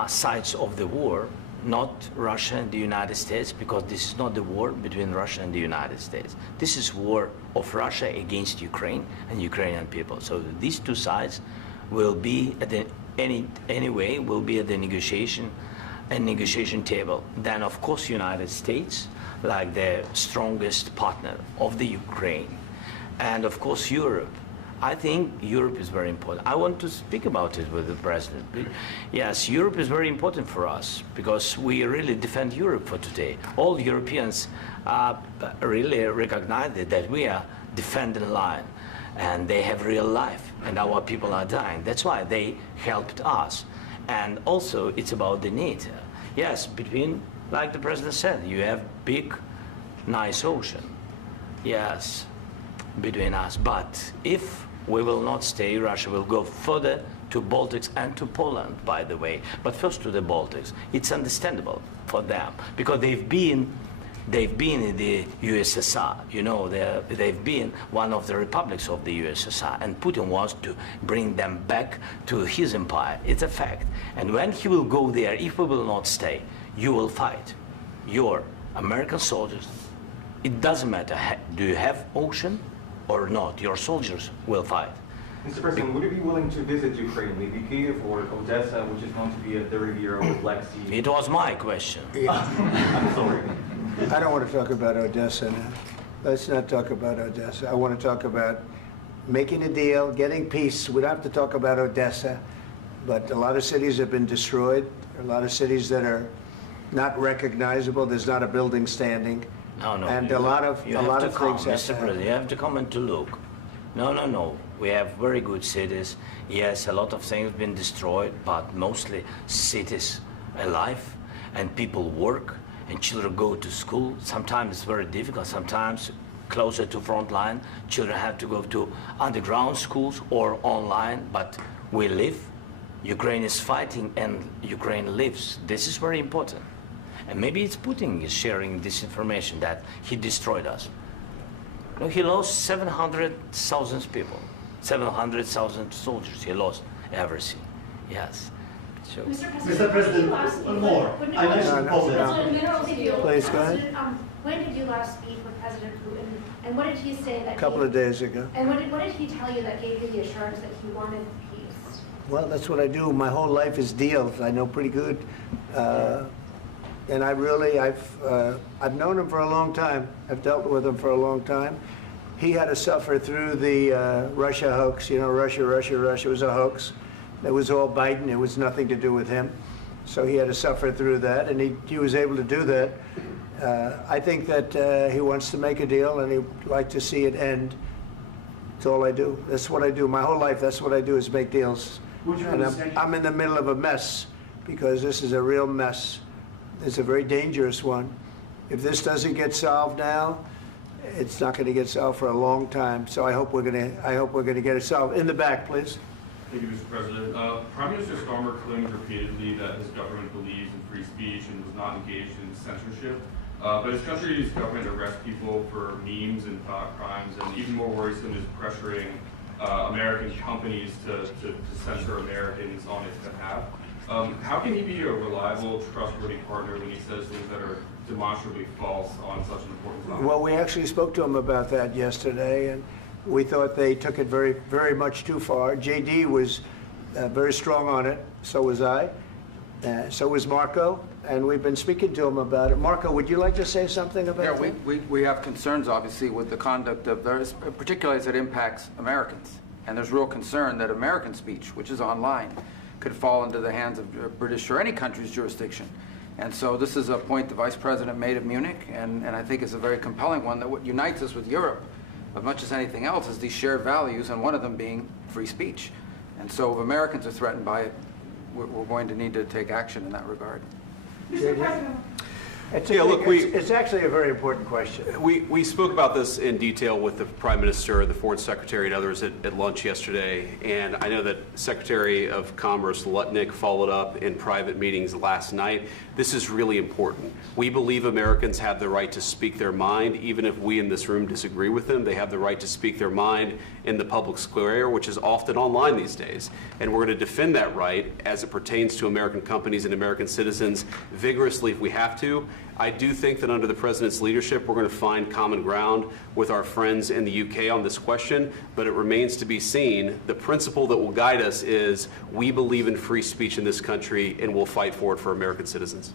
sides of the war, not Russia and the United States, because this is not the war between Russia and the United States. This is war of Russia against Ukraine and Ukrainian people. So these two sides will be at the anyway will be at the negotiation table. Then of course United States, like the strongest partner of the Ukraine, and of course Europe. I think Europe is very important. I want to speak about it with the President. Yes, Europe is very important for us because we really defend Europe for today. All Europeans really recognize that we are defending the line and they have real life and our people are dying. That's why they helped us. And also it's about the NATO. Yes, between, like the President said, you have big, nice ocean. Yes, between us. But if we will not stay, Russia will go further to Baltics and to Poland, by the way, but first to the Baltics. It's understandable for them because they've been in the USSR, you know, they've been one of the republics of the USSR, and Putin wants to bring them back to his empire. It's a fact. And when he will go there, if we will not stay, you will fight. Your American soldiers, it doesn't matter, do you have ocean or not, your soldiers will fight. Mr. President, would you be willing to visit Ukraine, maybe Kyiv or Odessa, which is known to be a 30-year-old Black Sea? It was my question. I'm sorry. I don't want to talk about Odessa now. Let's not talk about Odessa. I want to talk about making a deal, getting peace. We don't have to talk about Odessa, but a lot of cities have been destroyed. A lot of cities that are not recognizable. There's not a building standing. No, and a lot of things. Mr. President, you have to come and to look. No. We have very good cities. Yes, a lot of things have been destroyed, but mostly cities alive, and people work, and children go to school. Sometimes it's very difficult. Sometimes closer to front line, children have to go to underground schools or online, but we live. Ukraine is fighting, and Ukraine lives. This is very important. And maybe it's Putin is sharing this information that he destroyed us. No, he lost 700,000 people, 700,000 soldiers. He lost everything. Yes. So. Mr. President, one more. I mentioned Poland. Please go ahead. When did you last speak with President Putin, and what did he say that? A couple of days ago. And what did he tell you that gave you the assurance that he wanted peace? Well, that's what I do. My whole life is deals. I know pretty good. And I've known him for a long time. I've dealt with him for a long time. He had to suffer through the Russia hoax. You know, Russia was a hoax. It was all Biden. It was nothing to do with him. So he had to suffer through that, and he was able to do that. I think that he wants to make a deal, and he'd like to see it end. That's all I do. That's what I do. My whole life, that's what I do, is make deals. And I'm in the middle of a mess, because this is a real mess. It's a very dangerous one. If this doesn't get solved now, it's not going to get solved for a long time. So I hope we're going to get it solved. In the back, please. Thank you, Mr. President. Prime Minister Starmer claimed repeatedly that his government believes in free speech and was not engaged in censorship. But his country's government arrests people for memes and thought crimes, and even more worrisome is pressuring American companies to censor Americans on its behalf. How can he be a reliable, trustworthy partner when he says things that are demonstrably false on such an important topic? Well, we actually spoke to him about that yesterday, and we thought they took it very, very much too far. JD was very strong on it. So was I. So was Marco, and we've been speaking to him about it. Marco, would you like to say something about that? Yeah, we have concerns, obviously, with the conduct of theirs, particularly as it impacts Americans. And there's real concern that American speech, which is online, could fall into the hands of British or any country's jurisdiction. And so this is a point the Vice President made at Munich, and I think it's a very compelling one, that what unites us with Europe, as much as anything else, is these shared values, and one of them being free speech. And so if Americans are threatened by it, we're going to need to take action in that regard. Mr. President. It's actually a very important question. We spoke about this in detail with the Prime Minister, the Foreign Secretary, and others at lunch yesterday. And I know that Secretary of Commerce Lutnick followed up in private meetings last night. This is really important. We believe Americans have the right to speak their mind, even if we in this room disagree with them. They have the right to speak their mind in the public square, which is often online these days. And we're going to defend that right as it pertains to American companies and American citizens vigorously if we have to. I do think that under the President's leadership, we're going to find common ground with our friends in the UK on this question, but it remains to be seen. The principle that will guide us is we believe in free speech in this country, and we'll fight for it for American citizens.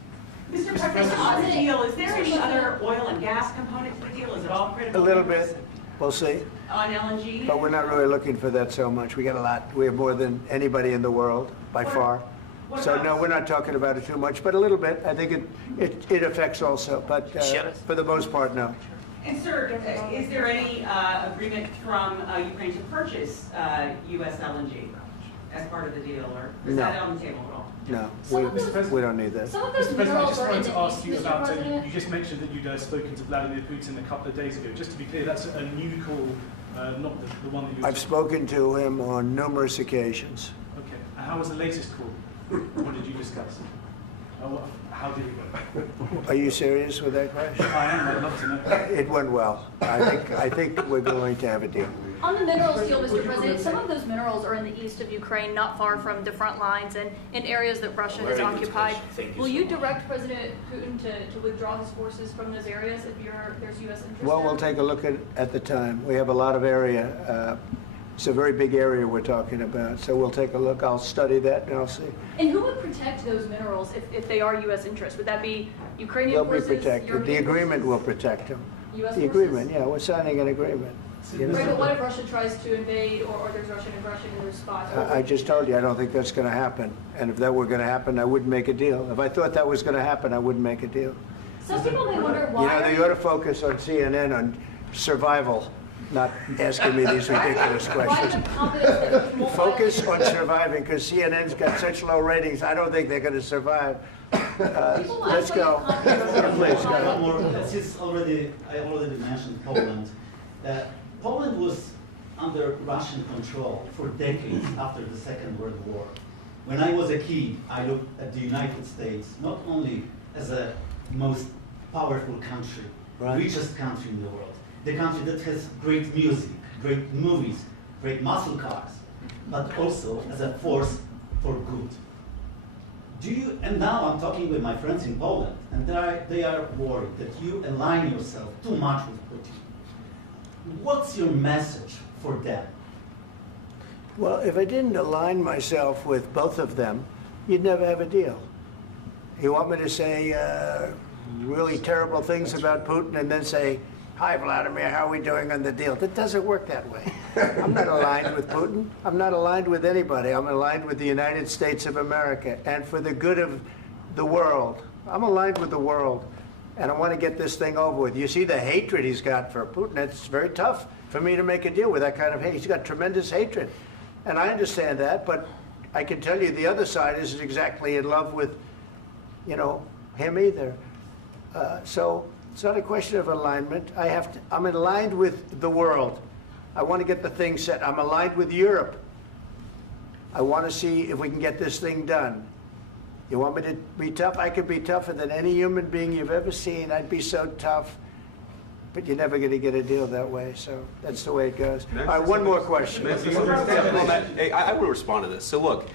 Mr. President, on the deal, is there any other oil and gas component to the deal? Is it all critical? A little bit. We'll see. On LNG? But we're not really looking for that so much. We got a lot. We have more than anybody in the world, by far. So no, we're not talking about it too much, but a little bit. I think it affects also, but for the most part, no. And sir, is there any agreement from Ukraine to purchase U.S. LNG as part of the deal, or is that on the table at all? No, we don't need that. Mr. President, I just wanted to ask you about, you just mentioned that you'd spoken to Vladimir Putin a couple of days ago. Just to be clear, that's a new call, not the one that you... I've spoken to him on numerous occasions. Okay. How was the latest call? What did you discuss? How did it go? Are you serious with that question? I am. I'd love to know. It went well. I think we're going to have a deal. On the minerals deal, Mr. President, some of those minerals are in the east of Ukraine, not far from the front lines and in areas that Russia has occupied. Will you direct President Putin to withdraw his forces from those areas if there's U.S. interest? Well, we'll take a look at the time. We have a lot of area. It's a very big area we're talking about, so we'll take a look. I'll study that and I'll see. And who would protect those minerals if they are U.S. interests? Would that be Ukrainian They'll forces? be protected. European The agreement forces? will protect them. U.S. The forces? agreement, yeah, we're signing an agreement. You know? Right, but what if Russia tries to invade or there's Russian aggression in those spots? I just told you, I don't think that's going to happen. And if that were going to happen, I wouldn't make a deal. If I thought that was going to happen, I wouldn't make a deal. Some people may wonder why. You know, they ought to focus on CNN on survival, not asking me these ridiculous questions. Focus on surviving, because CNN's got such low ratings. I don't think they're going to survive. Let's go. Please, go ahead. One more. Since I already mentioned Poland. Poland was under Russian control for decades after the Second World War. When I was a kid, I looked at the United States not only as a most powerful country, richest country in the world, the country that has great music, great movies, great muscle cars, but also as a force for good. And now I'm talking with my friends in Poland, and they are worried that you align yourself too much with Putin. What's your message for them? Well, if I didn't align myself with both of them, you'd never have a deal. You want me to say really terrible things about Putin and then say, "Hi, Vladimir, how are we doing on the deal?" That doesn't work that way. I'm not aligned with Putin. I'm not aligned with anybody. I'm aligned with the United States of America and for the good of the world. I'm aligned with the world. And I want to get this thing over with. You see the hatred he's got for Putin. It's very tough for me to make a deal with that kind of hate. He's got tremendous hatred. And I understand that, but I can tell you the other side isn't exactly in love with, you know, him either. So it's not a question of alignment. I'm aligned with the world. I want to get the thing set. I'm aligned with Europe. I want to see if we can get this thing done. You want me to be tough? I could be tougher than any human being you've ever seen. I'd be so tough. But you're never going to get a deal that way, so that's the way it goes. All right, one more question. I will respond to this. So look,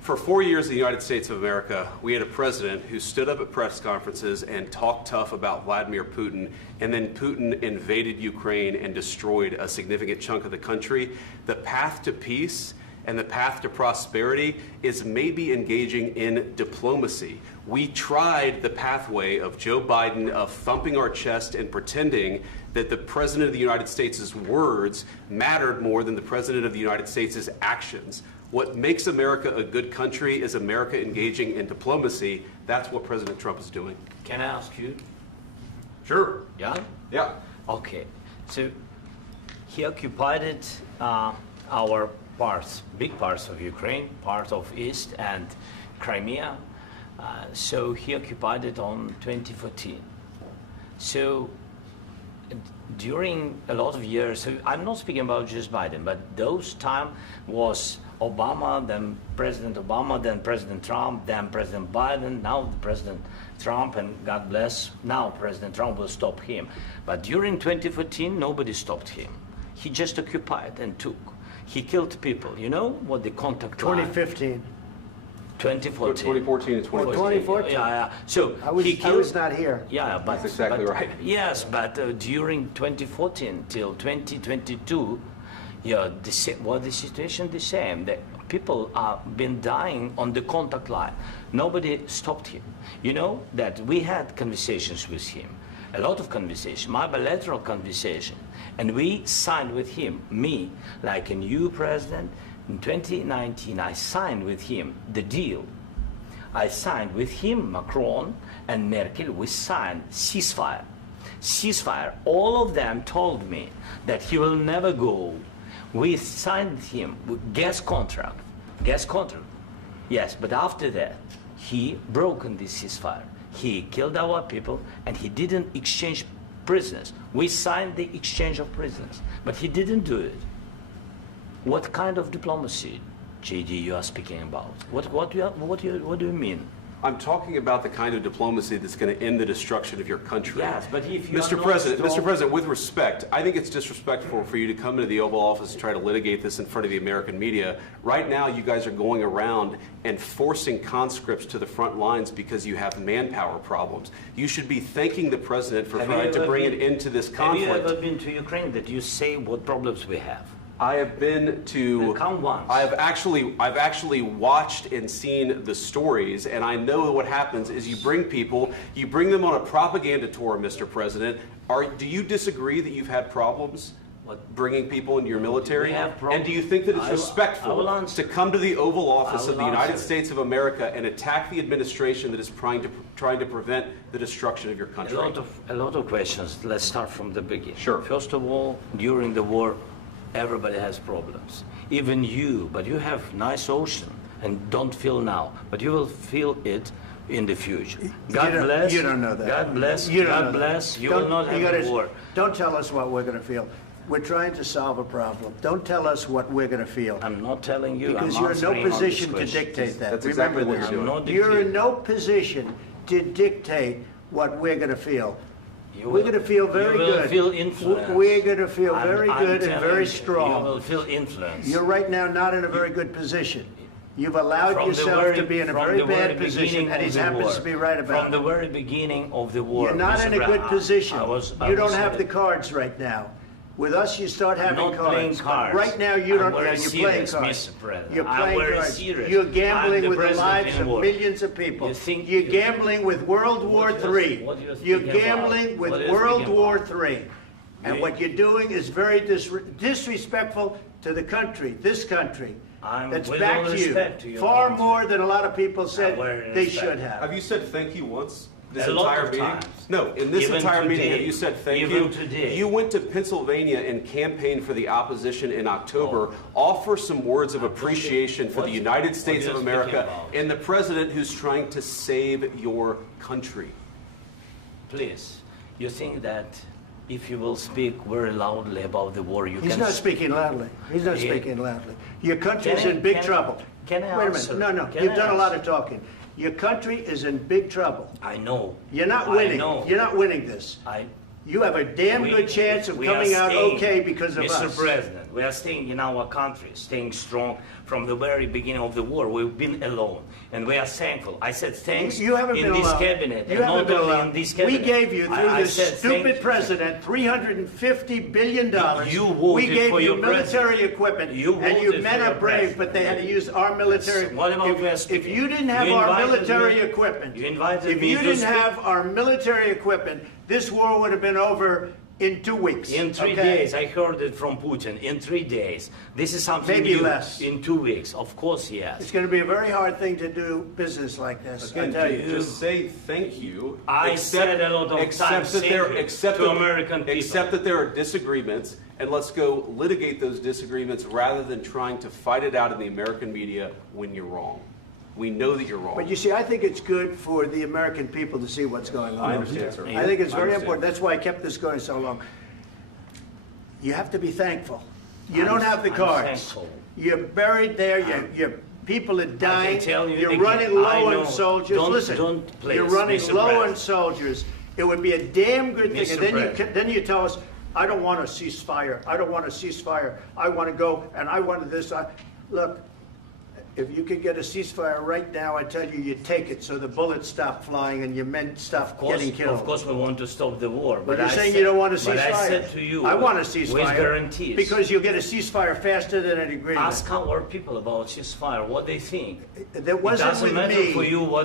for 4 years in the United States of America, we had a president who stood up at press conferences and talked tough about Vladimir Putin, and then Putin invaded Ukraine and destroyed a significant chunk of the country. The path to peace and the path to prosperity is maybe engaging in diplomacy. We tried the pathway of Joe Biden of thumping our chest and pretending that the President of the United States' words mattered more than the President of the United States' actions. What makes America a good country is America engaging in diplomacy. That's what President Trump is doing. Can I ask you? Sure. Yeah? Yeah. Okay. So he occupied our parts, big parts of Ukraine, part of East and Crimea. So he occupied it on 2014. So during a lot of years, so I'm not speaking about just Biden, but those time was Obama, then President Obama, then President Trump, then President Biden, now President Trump, and God bless, now President Trump will stop him. But during 2014, nobody stopped him. He just occupied and took. He killed people. You know what the contact 2015. 2014 and 2014. 2014. Yeah. So I was not here. Yeah, but that's exactly right. Yes, but during 2014 till 2022, yeah, the situation the same. The people have been dying on the contact line. Nobody stopped him. You know that we had conversations with him, a lot of conversation, my bilateral conversation, and we signed with him, me, like a new president. In 2019, I signed with him the deal. I signed with him, Macron and Merkel, we signed ceasefire. Ceasefire. All of them told me that he will never go. We signed with him with gas contract. Gas contract. Yes, but after that, he broken this ceasefire. He killed our people and he didn't exchange prisoners. We signed the exchange of prisoners, but he didn't do it. What kind of diplomacy JD, you are speaking about? What do you mean? I'm talking about the kind of diplomacy that's going to end the destruction of your country. Yes, but if you Mr. President, with respect, I think it's disrespectful for you to come into the Oval Office and try to litigate this in front of the American media. Right now, you guys are going around and forcing conscripts to the front lines because you have manpower problems. You should be thanking the President for trying to bring an end to this conflict. Have you ever been to Ukraine that you say what problems we have? I have been to. Come once. I've actually watched and seen the stories, and I know what happens is you bring them on a propaganda tour, Mr. President. Do you disagree that you've had problems bringing people into your military? And do you think that it's respectful to come to the Oval Office of the United States of America and attack the administration that is trying to prevent the destruction of your country? A lot of questions. Let's start from the beginning. Sure. First of all, during the war, everybody has problems, even you, but you have nice ocean and don't feel now, but you will feel it in the future. God bless. You don't know that. God bless. You God bless. You will not have a war. Don't tell us what we're going to feel. We're trying to solve a problem. Don't tell us what we're going to feel. I'm not telling you. Because you're in no position to dictate that. That's exactly what you're doing. You're in no position to dictate what we're going to feel. We're going to feel very good. You will feel influence. We're going to feel very good and very strong. You will feel influence. You're right now not in a very good position. You've allowed yourself to be in a very bad position, and he happens to be right about it. From the very beginning of the war. You're not in a good position. You don't have the cards right now. With us, you start having cards. Playing cards. Right now, you don't. You're playing cards. You're playing cards. Serious. You're gambling with the lives of millions of people. You're gambling with World War III. You're gambling with World War III. And what you're doing is very disrespectful to the country, this country. That's back to you. Far more than a lot of people said they should have. Have you said thank you once? This a entire meeting? times. No, in this Even entire today. meeting, have you said thank Even you? today. You went to Pennsylvania and campaigned for the opposition in October. Offer some words of appreciation for the United States of America and the president who's trying to save your country. Please, you think that if you will speak very loudly about the war, you can... He's not speaking loudly. He's not speaking loudly. Your country's in big trouble. Can I Wait a answer? minute. No. You've done a lot of talking. Your country is in big trouble. I know. You're not winning. I know. You're not winning this. You have a damn good chance of coming out okay because of us. Mr. President, we are staying in our country, staying strong from the very beginning of the war. We've been alone, and we are thankful. I said thanks you haven't in been this alone. cabinet. You haven't been alone. In this cabinet. We gave you, through this stupid president, $350 billion. You voted we gave for you your military equipment, and you men are brave, but they had to use our military. What about if you didn't have our military equipment, if you didn't have our military equipment, this war would have been over in 2 weeks. In 3 days, I heard it from Putin. In 3 days, this is something maybe new. Less. In 2 weeks, of course, yes. It's going to be a very hard thing to do business like this. Again, I tell you. Just say thank you. I said a lot of times to American people. Except that there are disagreements, and let's go litigate those disagreements rather than trying to fight it out in the American media when you're wrong. We know that you're wrong. But you see, I think it's good for the American people to see what's going on. I understand, sir. I think it's very important. That's why I kept this going so long. You have to be thankful. You don't have the cards. You're buried there. Your people are dying. You're running low on soldiers. Listen, you're running low on soldiers. It would be a damn good thing. And then you tell us, I don't want a ceasefire. I don't want a ceasefire. I want to go and I want this. Look. If you could get a ceasefire right now, I tell you, you'd take it so the bullets stop flying and your men stop getting killed. Of course, we want to stop the war. But you're saying you don't want a ceasefire. But I said to you, I want a ceasefire. With guarantees. Because you'll get a ceasefire faster than an agreement. Ask our people about ceasefire, what they think. That wasn't with me.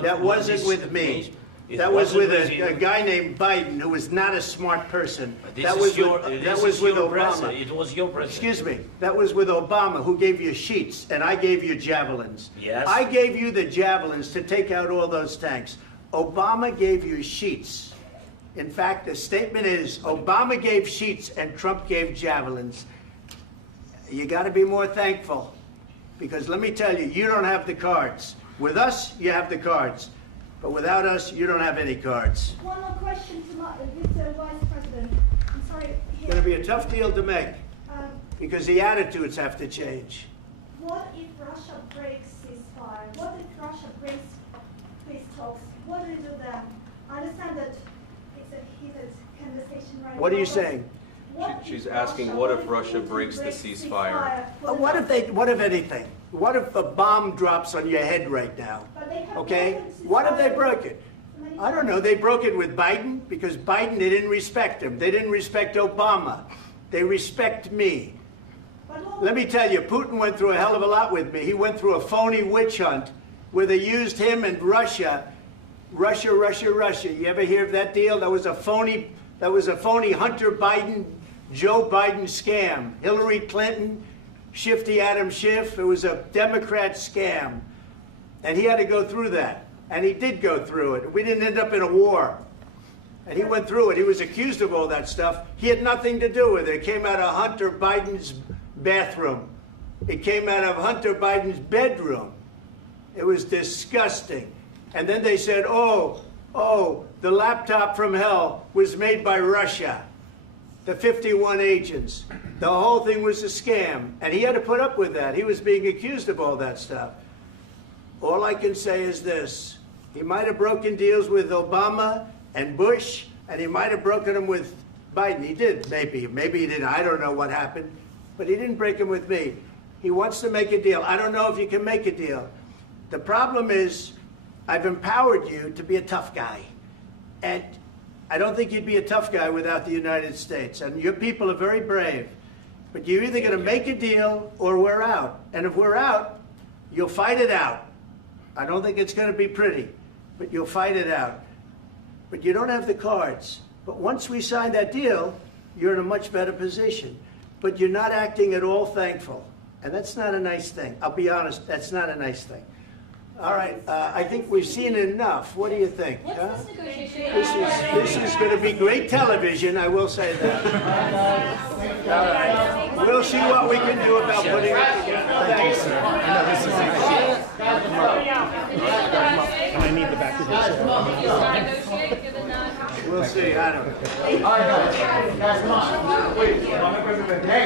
That wasn't with me. That was with a guy named Biden who was not a smart person. That was with Obama. It was your president. Excuse me. That was with Obama, who gave you sheets, and I gave you javelins. Yes. I gave you the javelins to take out all those tanks. Obama gave you sheets. In fact, the statement is Obama gave sheets and Trump gave javelins. You got to be more thankful, because let me tell you, you don't have the cards. With us, you have the cards. But without us, you don't have any cards. One more question to Mr. Vice President. I'm sorry. It's going to be a tough deal to make because the attitudes have to change. What if Russia breaks ceasefire, what if Russia breaks peace talks? What do you do then? I understand that it's a heated conversation right now. What are you saying? She's asking, what if Russia breaks the ceasefire? What if anything? What if a bomb drops on your head right now? Okay? What if they broke it? I don't know. They broke it with Biden because Biden, they didn't respect him. They didn't respect Obama. They respect me. Let me tell you, Putin went through a hell of a lot with me. He went through a phony witch hunt where they used him and Russia. Russia. You ever hear of that deal? That was a phony Hunter Biden, Joe Biden scam. Hillary Clinton, Shifty Adam Schiff. It was a Democrat scam. And he had to go through that. And he did go through it. We didn't end up in a war. And he went through it. He was accused of all that stuff. He had nothing to do with it. It came out of Hunter Biden's bathroom. It came out of Hunter Biden's bedroom. It was disgusting. And then they said, oh, the laptop from hell was made by Russia. The 51 agents. The whole thing was a scam. And he had to put up with that. He was being accused of all that stuff. All I can say is this. He might have broken deals with Obama and Bush, and he might have broken them with Biden. He did, maybe. Maybe he didn't. I don't know what happened. But he didn't break them with me. He wants to make a deal. I don't know if you can make a deal. The problem is, I've empowered you to be a tough guy. And I don't think you'd be a tough guy without the United States. And your people are very brave. But you're either going to make a deal or we're out. And if we're out, you'll fight it out. I don't think it's going to be pretty, but you'll fight it out. But you don't have the cards. But once we sign that deal, you're in a much better position. But you're not acting at all thankful. And that's not a nice thing. I'll be honest, that's not a nice thing. All right, I think we've seen enough. What do you think? Huh? This is going to be great television, I will say that. All right. We'll see what we can do about putting it together. Thank you, sir. I know this is and I need the back of this. We'll see. I don't know. All right, guys, come on. Wait. Hey,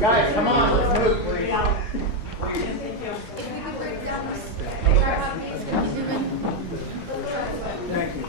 guys, come on. Let's move, please. Thank you.